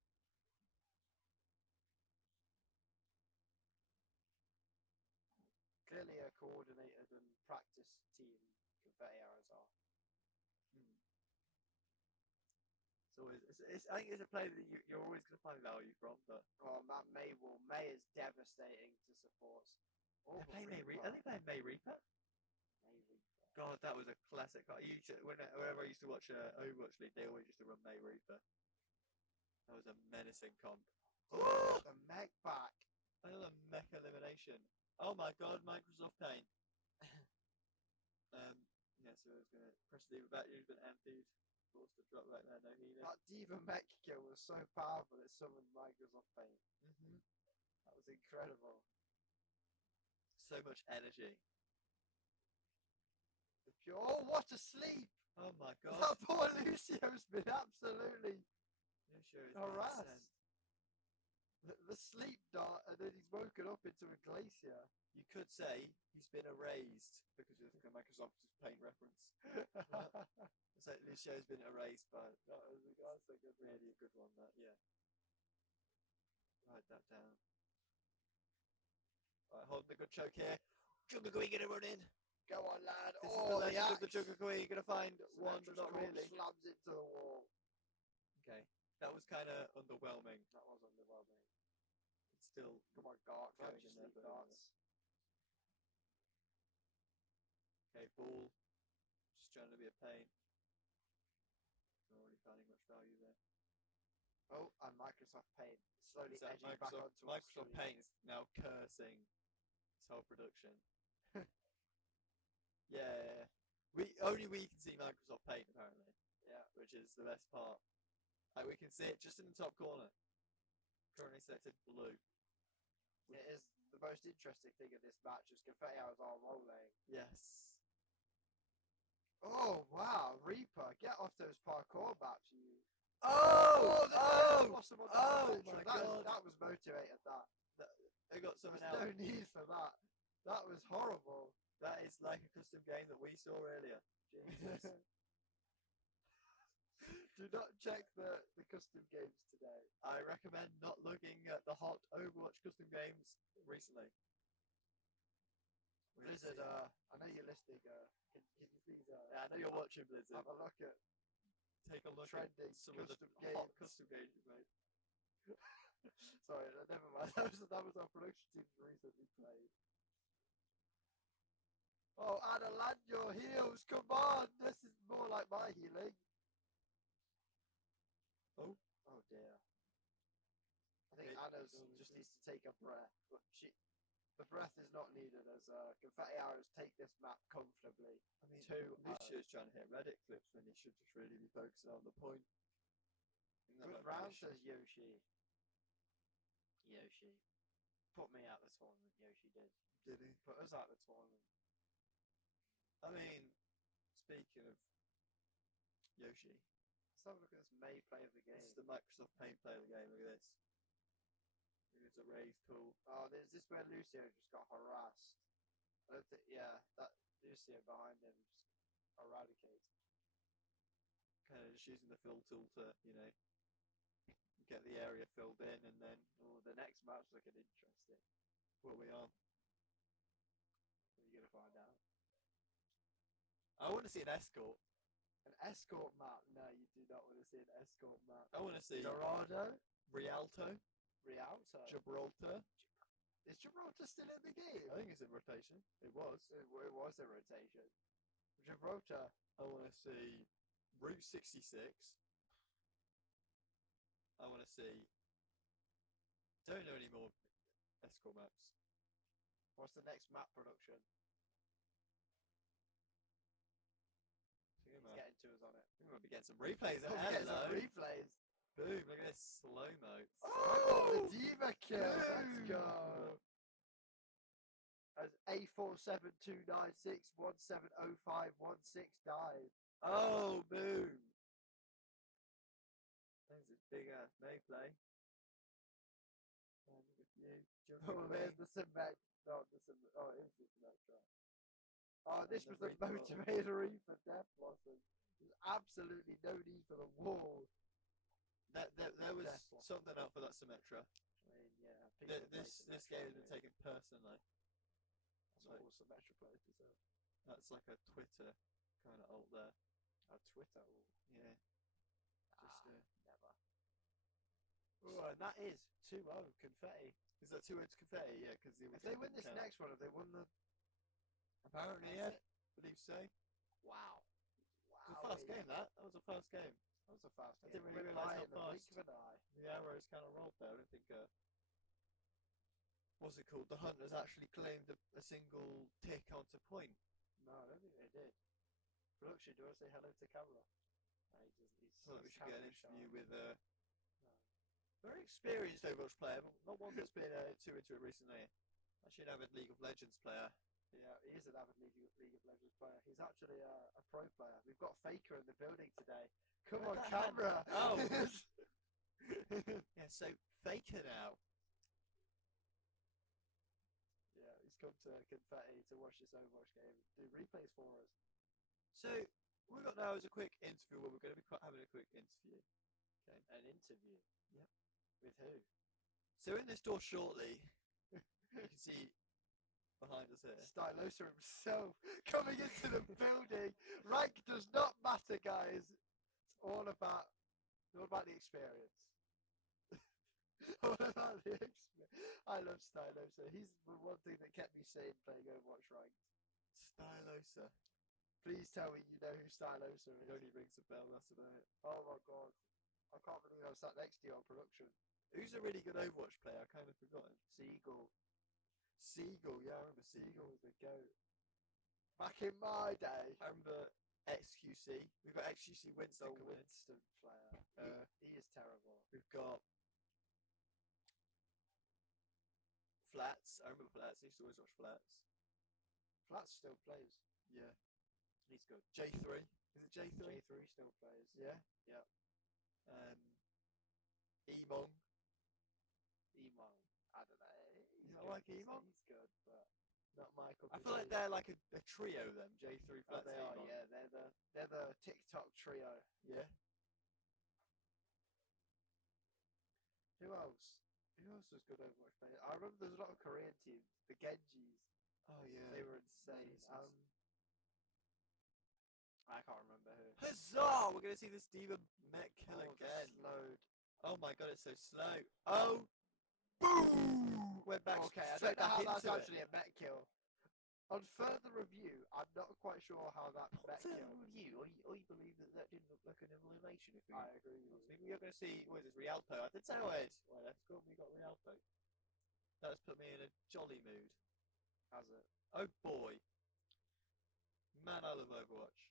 Clearly a coordinated and practiced team, Confetti Arrows are. I think it's a play that you're always going to find value from. But that May is devastating to supports. Are they playing May Reaper? May Reaper. God, that was a classic. Whenever I used to watch Overwatch League, they always used to run May Reaper. That was a menacing comp. Oh, the mech back. Another mech elimination. Oh my god, Microsoft Paint. Yeah, so I was going to press the back. You've been emptied. Forced to drop right there, no healing. That Diva mech kill was so powerful it summoned Microsoft Paint. That was incredible. So much energy. Oh, what a sleep! Oh my god. That poor Lucio's been absolutely harassed. The sleep dart, and then he's woken up into a glacier. You could say he's been erased because of the Microsoft Paint reference. It's like Lucio's been erased by. That's like a really good one. That Write that down. Right, hold the good choke here. Jugakui gonna run in. Go on, lad. This is the legend of the Jugakui. You're gonna find one, but not really. Slams into the wall. Okay, that was kind of underwhelming. That was underwhelming. It's still come on, Gark. going in there, darts. Okay, ball. Just trying to be a pain. Not really finding much value there. Oh, and Microsoft Paint slowly edging back onto Microsoft Paint is now cursing its whole production. Yeah, we can see Microsoft Paint apparently. Yeah, which is the best part. Like we can see it just in the top corner. Currently selected blue. It is the most interesting thing of this match. Is Confetti Arrows are rolling. Yes. Oh wow, Reaper, get off those parkour maps, you. Oh my god, that was motivated. They got someone else. else. No need for that. That was horrible. That is like a custom game that we saw earlier. Jesus. Do not check the custom games today. I recommend not looking at the hot Overwatch custom games recently. Blizzard, I know you're listening. Can you please Yeah, I know you're watching Blizzard. have a look at Take a look trending at some of the custom hot games? custom games you made. Sorry, never mind. That was our production team recently played. Oh, Anna, land your heels! Come on! This is more like my healing. Oh. Oh dear. I think Okay. Anna's just needs to take a breath, but the breath is not needed as Confetti Arrows take this map comfortably. I mean, 2-0. Lucio's trying to hit Reddit clips when he should just really be focusing on the point. Good round, says Yoshi. Yoshi. Put me out the tournament, Yoshi did. Did he? Put us out the tournament. I mean, speaking of Yoshi, Let's have a look at this May play of the game. this is the Microsoft Paint play of the game. Look at this. It's a raised pool. Oh, is this where Lucio just got harassed? I don't think, yeah, that Lucio behind him just eradicated. Kind of just using the fill tool to, get the area filled in, and then The next match looking interesting. what we are. What are you going to find out? I want to see an escort. An escort map? No, you do not want to see an escort map. I want to see Dorado? Rialto, Rialto? Gibraltar. Is Gibraltar still in the game? I think it's in rotation. It was. It was a rotation. Gibraltar. I want to see Route 66. I want to see. Don't know any more escort maps. What's the next map production? He's He's getting to us on it. We might be getting some replays. We'll get some Hello. replays. Boom! Look at this slow mo. Oh, the Diva kill. Let's Boom. go. As A47296170516 died. Oh, boom! There's this bigger May play. Look at you. Oh, there's the cement. No, it is the Symmetra. Oh, this And was the the recoil. motivator for Death Blossom. There's absolutely no need for the wall. There was Death Blossom. something up for that Symmetra. I mean, yeah. This game has been taken personally. That's what all Symmetra players deserve. That's like a Twitter kind of alt there. Oh, Twitter. Yeah. Never. Oh, Oh, and that is 2-0 Confetti. Is that 2-0 to Confetti? Yeah, because If they win this next one, have they won the... Apparently, That's yeah. it. Believe so. Wow. It was a fast game, that. That was a fast game. That was a fast I game. didn't really Went by realise in how the fast. blink of an eye. The arrows kind of rolled there. I don't think, what's it called? The Hunters actually claimed a single tick onto point. No, I don't think they did. Production, do you want to say hello to camera? No, he doesn't. He's So we should get an camera interview shy. with a very experienced Overwatch player, but not one that's been too into it recently. Actually, an avid League of Legends player. Yeah, he is an avid League of Legends player. He's actually a pro player. We've got Faker in the building today. Come on, That camera! hand- Oh. Yeah, so Faker now. Yeah, he's come to Confetti to watch this Overwatch game. Do replays for us. So what we've got now is a quick interview where we're going to be having a quick interview. Okay. An interview. Yep. With who? So in this door shortly, you can see behind us here. Stylosa himself coming into the building. Rank does not matter, guys. It's all about the experience. All about the experience. I love Stylosa. He's the one thing that kept me sane playing Overwatch ranked. Stylosa. Please tell me you know who Stylosa is. It only rings a bell, that's about it. Oh my god. I can't believe I sat next to you on production. Who's a really good Overwatch player? I kind of forgotten. Seagull. Seagull, yeah, I remember Seagull Seagull. was the goat. Back in my day. I remember XQC. We've got XQC The Winston coming in. Winston player. He is terrible. We've got Flats. I remember Flats. I used to always watch Flats. Flats still plays. Yeah. He's good. J3. Is it J3? J3 still plays. Yeah. Yeah. Emong. Emon. I don't know. You don't like Emon? He's good, but not Michael. I feel like they're like a trio then. J3, Oh, Flats, they are, Emong. yeah. They're the TikTok trio. Yeah. Who else? Who else was good Overwatch players? I remember there's a lot of Korean teams. The Genjis. Oh yeah. They were insane. I can't remember who. Huzzah! We're gonna see this demon mech kill Oh, again. slowed. Oh my god, it's so slow. Oh, boom! Went back. Okay, I straight don't know back how that's into it. actually a mech kill. On further review, I'm not quite sure how that mech kill. I believe that didn't look like an elimination. If we, I agree. we are going to see, what is this, Rialto? I did say it. Well, that's cool. We got Rialto. That's put me in a jolly mood. Has it? Oh boy. Man, I love Overwatch.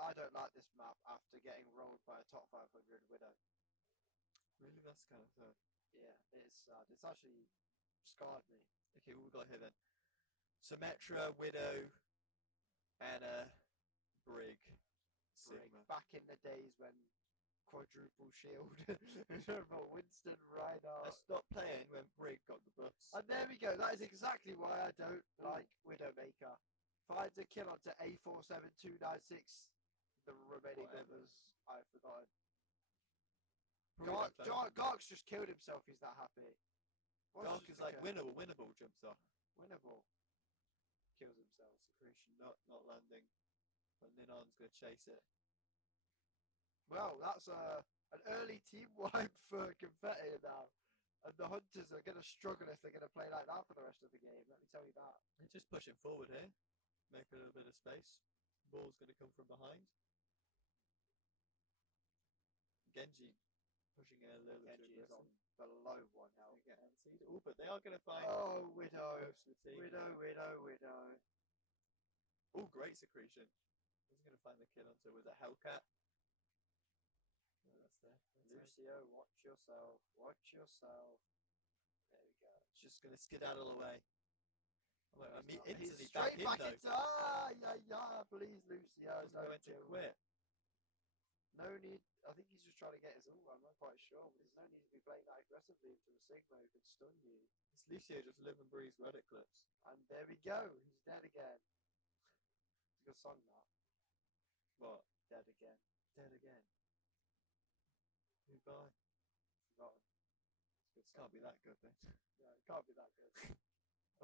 I don't like this map after getting rolled by a top 500 Widow. Really, that's kind of sad. Yeah, it's sad. It's actually scarred me. Okay, what we got here then? Symmetra, Widow, Anna, Brig, Sigma. Back in the days when quadruple shield. Remember Winston, Reinhardt. I stopped playing when Brig got the buffs. And there we go. That is exactly why I don't like Widowmaker. Finds a kill onto A47296. The remaining numbers I've forgotten. Gark's just killed himself. He's that happy. Gark is like winnable. Jumps off. Winnable. Kills himself. Secretion not landing. But Ninon's gonna chase it. Well, that's an early team wipe for Confetti now. And the Hunters are going to struggle if they're going to play like that for the rest of the game. Let me tell you that. He's just pushing forward here. Make a little bit of space. Ball's going to come from behind. Genji pushing a little bit Genji too is on aggressive. below 1 health. Oh, but they are going to find. Oh, Widow. most of the team. Widow. Oh, great secretion. He's going to find the kill onto with a Hellcat. Oh, that's there. Lucio, watch yourself. Watch yourself. There we go. It's just going to skedaddle away. I mean, He's instantly straight back back in, into. Please, Lucio. Wasn't going to quit. No need. I think he's just trying to get his ult. I'm not quite sure, but there's no need to be playing that aggressively into a Sigma who can stun you. It's Lucio just live and breathes Reddit clips. And there we go. He's dead again. It's a good song, that. What? Dead again. Dead again. Goodbye. Forgotten. Can't be that good then. Yeah, it can't be that good.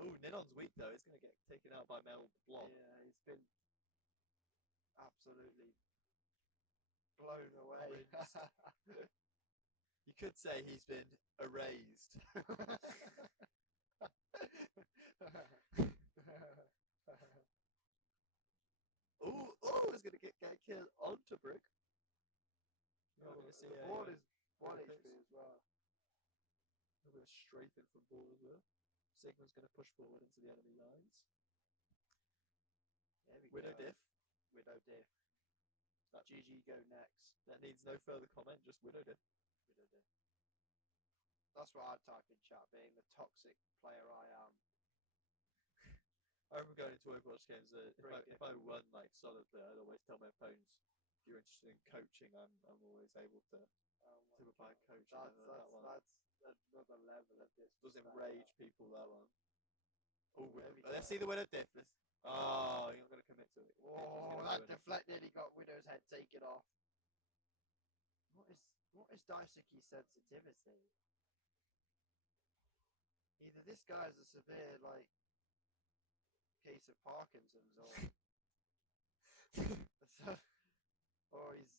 Oh, Ninon's weak though. He's going to get taken out by Mel Blob. Yeah, he's been absolutely blown away. You could say he's been erased. Oh, he's going to get killed onto Brick. You're not going to see the ball is 1 HP as well. A bit of strafing from ball as well. Sigma's going to push forward into the enemy lines. There we Widow go. diff. Widow diff. That GG go next. That needs no further comment, just Widow diff. Widow diff. That's what I'd type in chat, being the toxic player I am. I remember going into Overwatch games that if I run like solidly, I'd always tell my opponents, if you're interested in coaching, I'm always able to provide coaching. That's another level of this. Does enrage people, that one. Oh, go. let's see the winner diff. Oh, you're not going to commit to it. Oh, that deflected. He got Widow's head taken off. What is Daisuke's sensitivity? Either this guy's a severe case of Parkinson's, or he's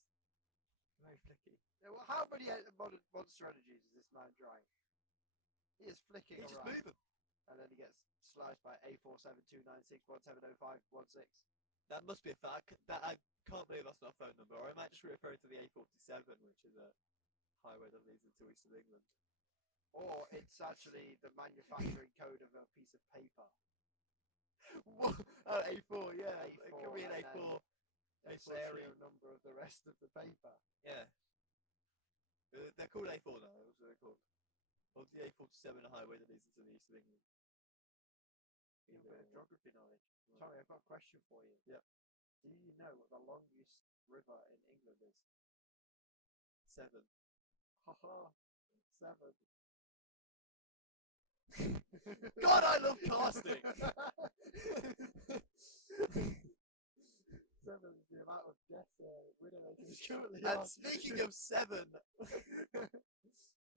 very flicky. Well, how many modern strategies is this man trying? He is flicking He just around. move him. And then he gets sliced by A47296170516. That must be a fact. I can't believe that's not a phone number. Or I might just be referring to the A47, which is a highway that leads into East of England. Or it's actually the manufacturing code of a piece of paper. What? Oh, A4, yeah. A4, it could be an A4. The serial number of the rest of the paper. Yeah. They're called A4 now. That's what they're called. Or the A47, a highway that leads into the East of England. A bit of geography knowledge. Tommy, I've got a question for you. Yep. Do you know what the longest river in England is? 7. Haha. 7. God, I love casting! 7 is the amount of death Widowmaker is currently And on. speaking of 7,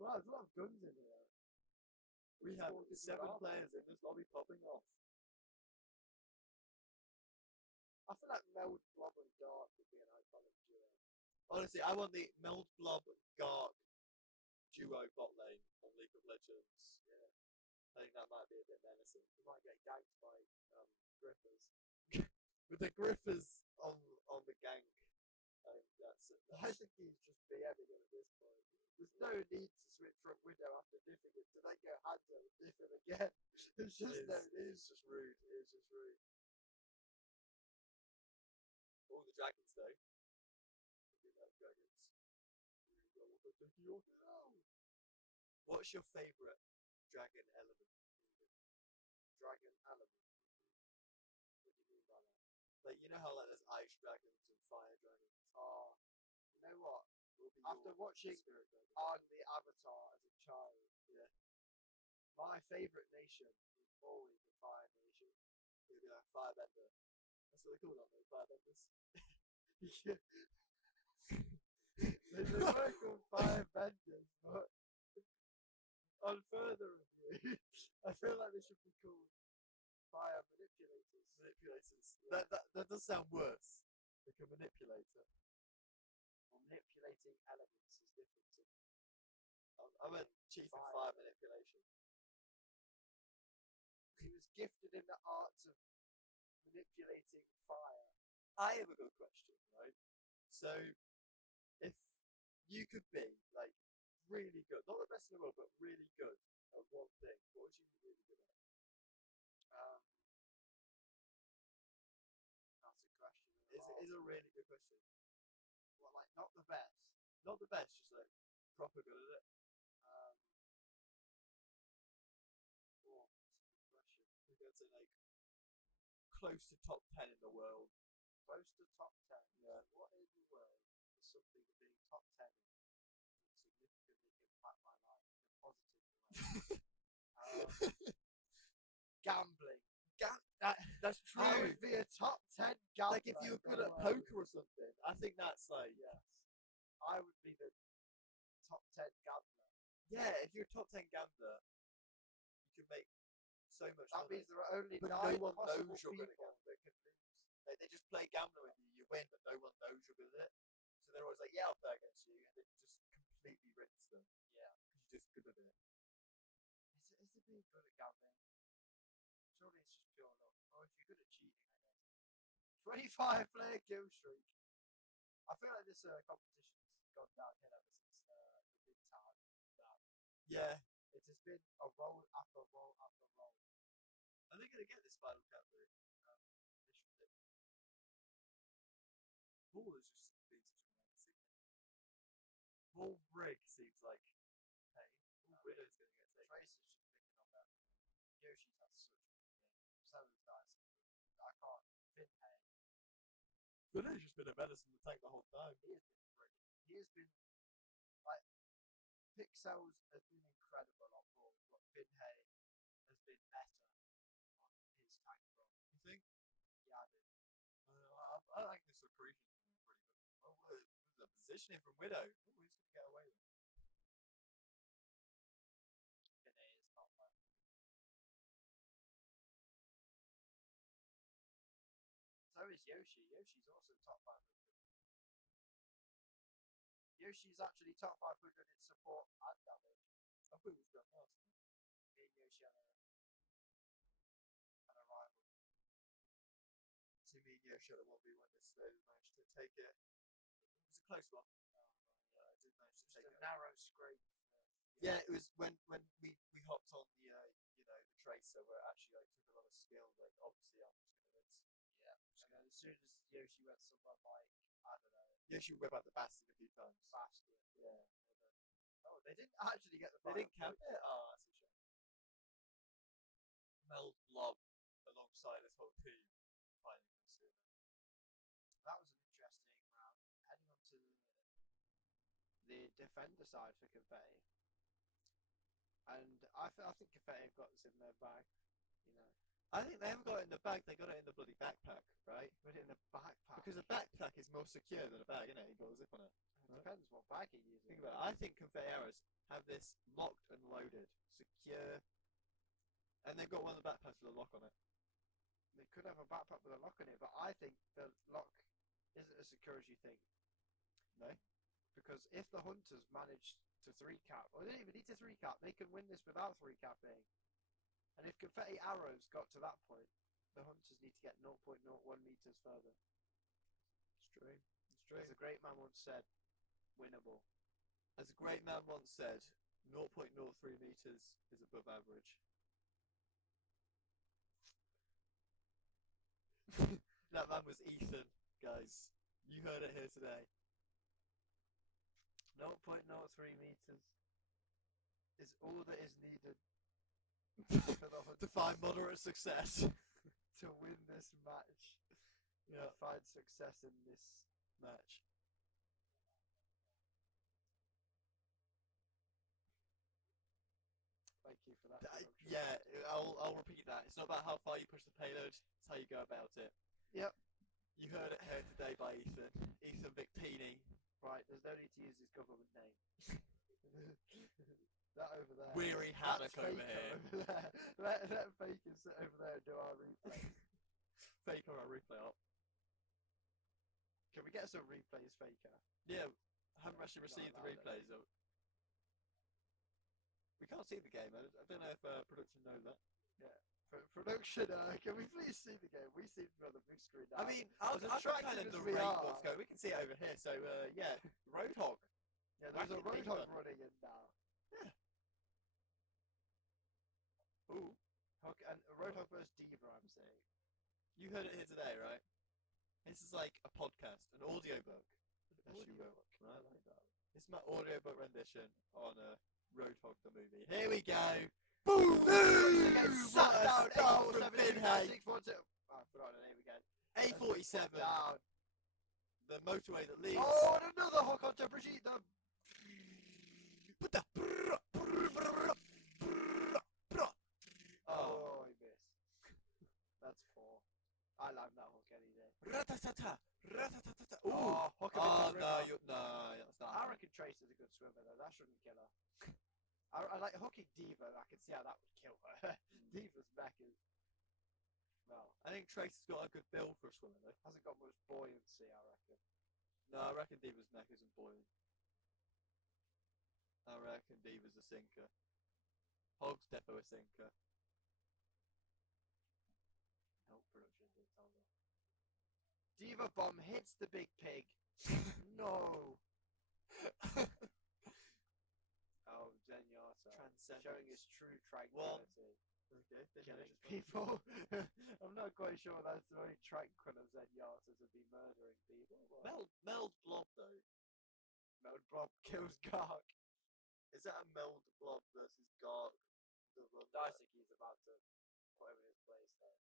Wow, there's a lot of guns in here. We have 7 players in this lobby popping off. I feel like Meld, Blob, and Dark would be an iconic duo. Honestly, I want the Meld Blob Gark duo bot lane on League of Legends. Yeah. I think that might be a bit menacing. We might get ganked by griffers. With the Griffers on the gank. I think that's it. I think he's just BMing at this point. There's no need to switch from Widow after diffing it to then go Hanzo and diff him again. It's just no need. It's just rude. It's just rude. All the dragons though. Look at that dragons. What's your favourite dragon element? Dragon element. What do you mean by that? Like, you know how like there's ice dragons and fire dragons? Oh, you know what? Will be After your watching spirit dragon. on the Avatar as a child, Yeah. my favourite nation was always the Fire Nation. You'll be like firebender. That's what they call them, firebenders. They were called Firebenders, but on further review, I feel like they should be called Fire Manipulators. Manipulators. That does sound worse. Like a manipulator. Manipulating elements is different to I meant chief of Fire. fire manipulation. he was gifted in the arts of manipulating fire. I have a good question, right? So, if you could be like really good, not the best in the world, but really good at one thing, what would you be really good at? That's a question. Is a really good question. Well, like not the best. Not the best, just like proper good at it. Oh, that's a good question. We're going to say like close to top 10 in the world. Close to top 10. Yeah. What in the world is something that being top 10 in would significantly impact my life in a positive way? Gambling. That's I true. would be a top 10 gambler. Like if you were good at poker or something, I think that's like Yes. I would be the top 10 gambler. yeah. If you're a top 10 gambler, you can make so much That money. means there are only But 9 no one possible knows you're people good at that can lose. Like, they just play gambler with you. You win, but no one knows you're good at it. So they're always like, "Yeah, I'll play against you," and it just completely rinse them. Yeah. Because you're just good at it. Is it being good at gambling? Surely it's just pure luck. Or if you're good at cheating, I guess. 25 player kill streak. I feel like this competition's gone downhill ever since the big tag. Yeah. It has been a roll after roll after roll. Are they going to get this final cat through? They should. Ball has just been such a menacing. Ball rig seems like, hey, Widow's going to get taken. Trace is just picking up that. Yoshi's had such a good game. Seven's dice. I can't. Finhay. Widow's just been a medicine to tank the whole time. He has been brilliant. He has been like Pixels has been incredible on ball, but Finhay has been better on his tank run. You think? Yeah, I do. I like this Accretion pretty good. Oh, the positioning from Widow. Oh, he's going to get away with it. Finhay is top 5. So is Yoshi. Yoshi's also top 500. Yoshi's actually top 500 in support and damage. I thought it was Grandmaster. Me and Yoshi and a rival. See me and Yoshi at a 1v1 yesterday. Managed to take it. It was a close one. Yeah, I did manage to Just take a it. narrow scrape. Yeah, it was when we hopped on the the tracer where it actually like took a lot of skill. Like obviously I'm just gonna rinse. Yeah. And then as soon as Yoshi went somewhere like, I don't know, Yoshi whip out the bastard a few times. faster. Yeah. Oh, they didn't actually get the They final didn't count point. it? Oh, that's a shame. Meld Blob alongside this whole team finally consumed it. That was an interesting round. Heading on to the defender side for Confetti. And I think Confetti have got this in their bag. You know, I think they haven't got it in the bag, they got it in the bloody backpack, right? put it in a backpack. Because a backpack is more secure than a bag, isn't it? You got a zip on it. Depends what bag you're using. Think about it. I think confetti arrows have this locked and loaded, secure, and they've got one of the backpacks with a lock on it. They could have a backpack with a lock on it, but I think the lock isn't as secure as you think. No? Because if the hunters manage to 3-cap, or they don't even need to 3-cap, they can win this without 3-capping. And if confetti arrows got to that point, the hunters need to get 0.01 meters further. It's true. It's true. As a great man once said, winnable. As a great man once said, 0.03 meters is above average. That man was Ethan, guys. You heard it here today. 0.03 meters is all that is needed for the hunters To find moderate success. to win this match. Yeah. Find success in this Match. Thank you for that. Yeah, I'll repeat that. It's not about how far you push the payload, it's how you go about it. Yep. You heard it here today by Ethan. Ethan Victini. Right, there's no need to use his government name. That over there. Weary Haddock over here. Over there. Let Faker sit over there and do our replay. Faker our replay up. Can we get some replays, Faker? Yeah, haven't actually received the replays. We can't see the game. I don't know if production know that. Yeah. Production, can we please see the game? We seem to be on the big screen now. I mean, I'll try kind of narrate what's going. We can see it over here. So, yeah, Roadhog. Yeah, there's a Wacky Roadhog Diva. running in now. Yeah. Ooh. And Roadhog versus Diva, I'm saying. You heard it here today, right? This is like a podcast, an audiobook. As you will. I like that. This is my audiobook rendition on Roadhog the movie. Here we go. Boom! Sat down, down, from Finhay. 642. Oh, I forgot the name again. A47. Down. The motorway that leads. Oh, and another hook onto Brigitte. Put the. Oh, he missed. That's poor. I like that hook any day. Ratatata. Ratatata. Ooh. Oh, hook him Oh, into the no, river. no, that's not. I reckon Trace is a good swimmer though. That shouldn't kill her. I like hooking Diva. I can see how that would kill her. Diva's back is. Well, I think Trace has got a good build for a swimmer, though. hasn't got much buoyancy, I reckon. No, I reckon Diva's neck isn't buoyant. I reckon Diva's a sinker. Hog's defo a sinker. Help production, don't tell me. Diva bomb hits the big pig. No. Oh, Zenyatta. Showing his true tranquility. Okay, Killing people. I'm not quite sure that's the only tranquil of Zenyatta to be murdering people. Meld Blob, though. Meld Blob kills Gark. Is that a Meld Blob versus Gark? I think he's about to put him in his place though.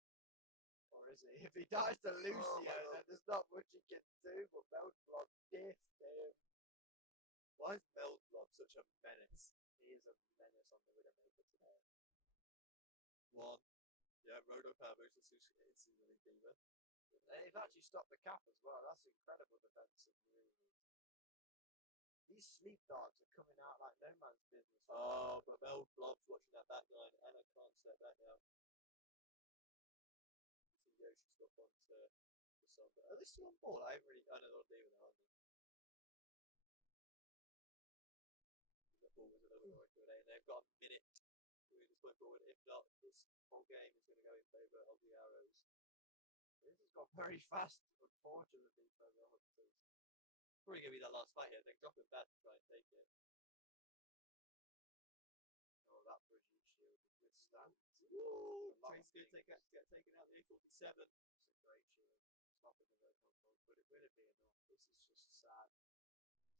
Or is he? If he dies to Lucio, then there's not much he can do, but Meld Blob diffed him. Why is Meld Blob such a menace? He is a menace on the Widowmaker today. One. Yeah, Roto Power versus instantly Diva. They've actually stopped the cap as well. That's incredible defensive maneuvering. These sleep dogs are coming out like no man's business. Oh, but Meld Blob's watching that back line, and I can't step back now. Some Yoshi stuff onto the sub. Are they still on ball? I haven't really. I know they'll deal with that, aren't they? The ball was a little bit more today, and they've got a minute to move this point forward. If not, this whole game is going to go in favour of the Arrows. This has gone very fast, unfortunately, for the Hunters. Probably going to be that last fight here. They're dropping back to try and take it. Oh, that Brigitte shield withstands. Woo! Trace going to get taken out the A47. It's a great shield. Stopping the Roadhog Bug, but it wouldn't be enough. This is just sad.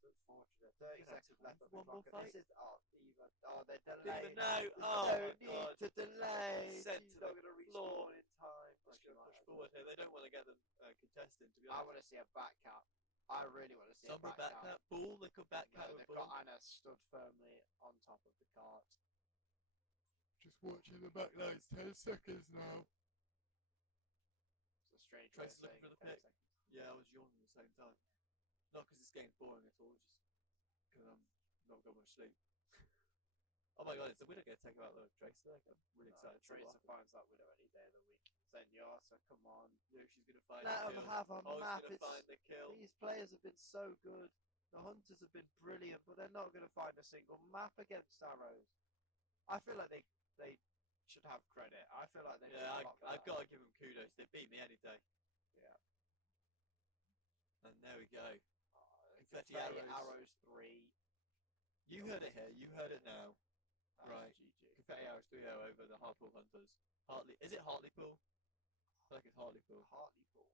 It's unfortunate. 30 seconds left on the One more clock. fight? This is Diva. Oh, they're Didn't delaying. even know. There's Oh, no my need God. to delay. Sent She's to not the going to reach floor. in time. Let's go push forward here. They don't want to get them contesting, to be I honest. want to see a back cap. I really want to see Somebody a back back cap. that ball. They could back No, cap they've the ball. got Anna stood firmly on top of the cart. Just watching the back lines. 10 seconds now. It's a strange Trace way looking of saying for the 10 pick. seconds. Yeah, I was yawning at the same time. Not because this game's boring at all, just because I'm not got much sleep. Oh my god, is the winner going to take out the Tracer? I'm really excited. Tracer finds that widow any day of the week. Senora, come on. Yeah, she's going to find Let the them kill. have a map. He's going to find the kill. These players have been so good. The hunters have been brilliant, but they're not going to find a single map against arrows. I feel like they should have credit. I feel like they. Yeah, I've got to give them kudos. They beat me any day. Yeah. And there we go. Confetti arrows 3. You heard it here. You heard it now. Right. GG. Confetti arrows 3-0 over the Hartlepool Hunters. Is it Hartlepool? I feel like it's Hartlepool. Hartlepool.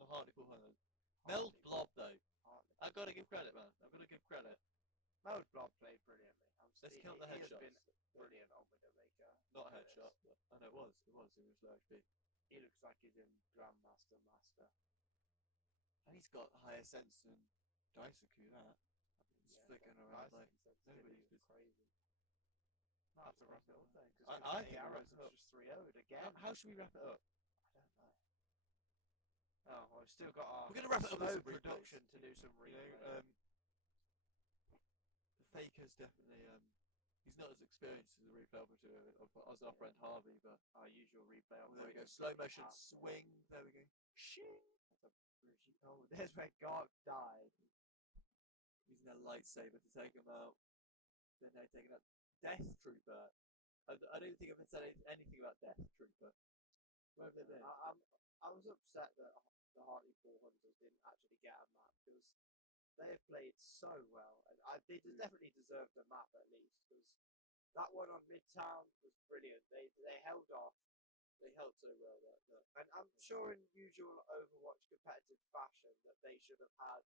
The Hartlepool Hunters. Meld Blob though. Hartlepool. I've got to give credit, man. I've got to give credit. Meld Blob played brilliantly. Let's count the He has headshots. been brilliant on Widowmaker. Not a headshot, but I know it was. It was low HP. He looks like he's in Grandmaster Master. And he's got higher sense than Daisuke, that. He's flicking around like nobody's crazy. Might have to wrap it up then. I think arrows we'll wrap it up. just 3-0'd again. How should we wrap it up? I don't know. Oh, well, we've still got our We're gonna wrap it up with slow some replays. production to do some You replay. know, the Faker's definitely he's not as experienced as the replay operative as our friend Harvey, but our usual replay there we operator. go. Slow motion swing. There we go. Shing. Oh, there's where Garg died. Using a lightsaber to take him out. Then they're taking out Death Trooper. I don't think I've said anything about Death Trooper. Where have they been? I was upset that the Hartlepool Hunters didn't actually get a map because they have played so well, and they definitely deserved a map at least. Because that one on Midtown was brilliant. They held off. They held so well that, and I'm sure in usual Overwatch competitive fashion that they should have had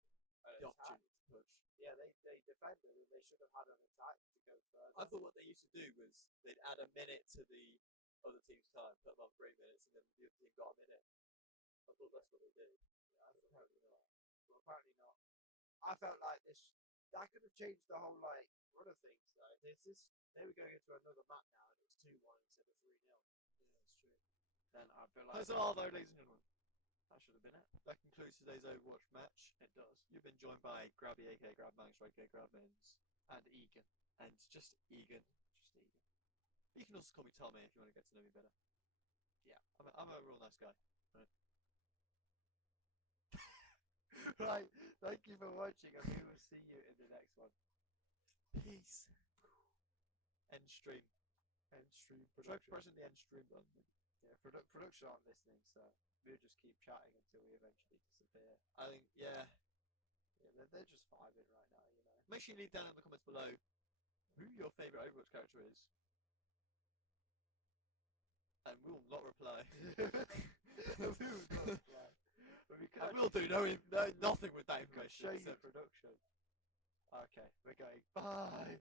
an The attack. opportunity to push. Yeah, they defended and they should have had an attack to go further. I thought what they used to do was they'd add a minute to the other team's time, put them on 3 minutes, and then the other team got a minute. I thought that's what they did. Yeah, apparently not. Well, apparently not. I felt like that could have changed the whole like run of things though. They were going into another map now and it's 2-1 instead of 3-0. Yeah, that's true. Then I feel like That's all, though, ladies and gentlemen. that should have been it. That concludes today's Overwatch match. It does. You've been joined by Grabby, aka Grabmangs, aka Grabmans, And Egan. and just Egan. Just Egan. You can also call me Tommy if you want to get to know me better. Yeah. I'm a real nice guy. Right. Thank you for watching and we will see you in the next one. Peace. End stream. End stream Try production. pressing the end stream button. Yeah, production aren't listening, so we'll just keep chatting until we eventually disappear. I think, yeah. Yeah, they're just vibing right now, you know. Make sure you leave down in the comments below who your favourite Overwatch character is. And we will not reply. But we I will do nothing with that could information. show you except production. Okay, we're going. Bye.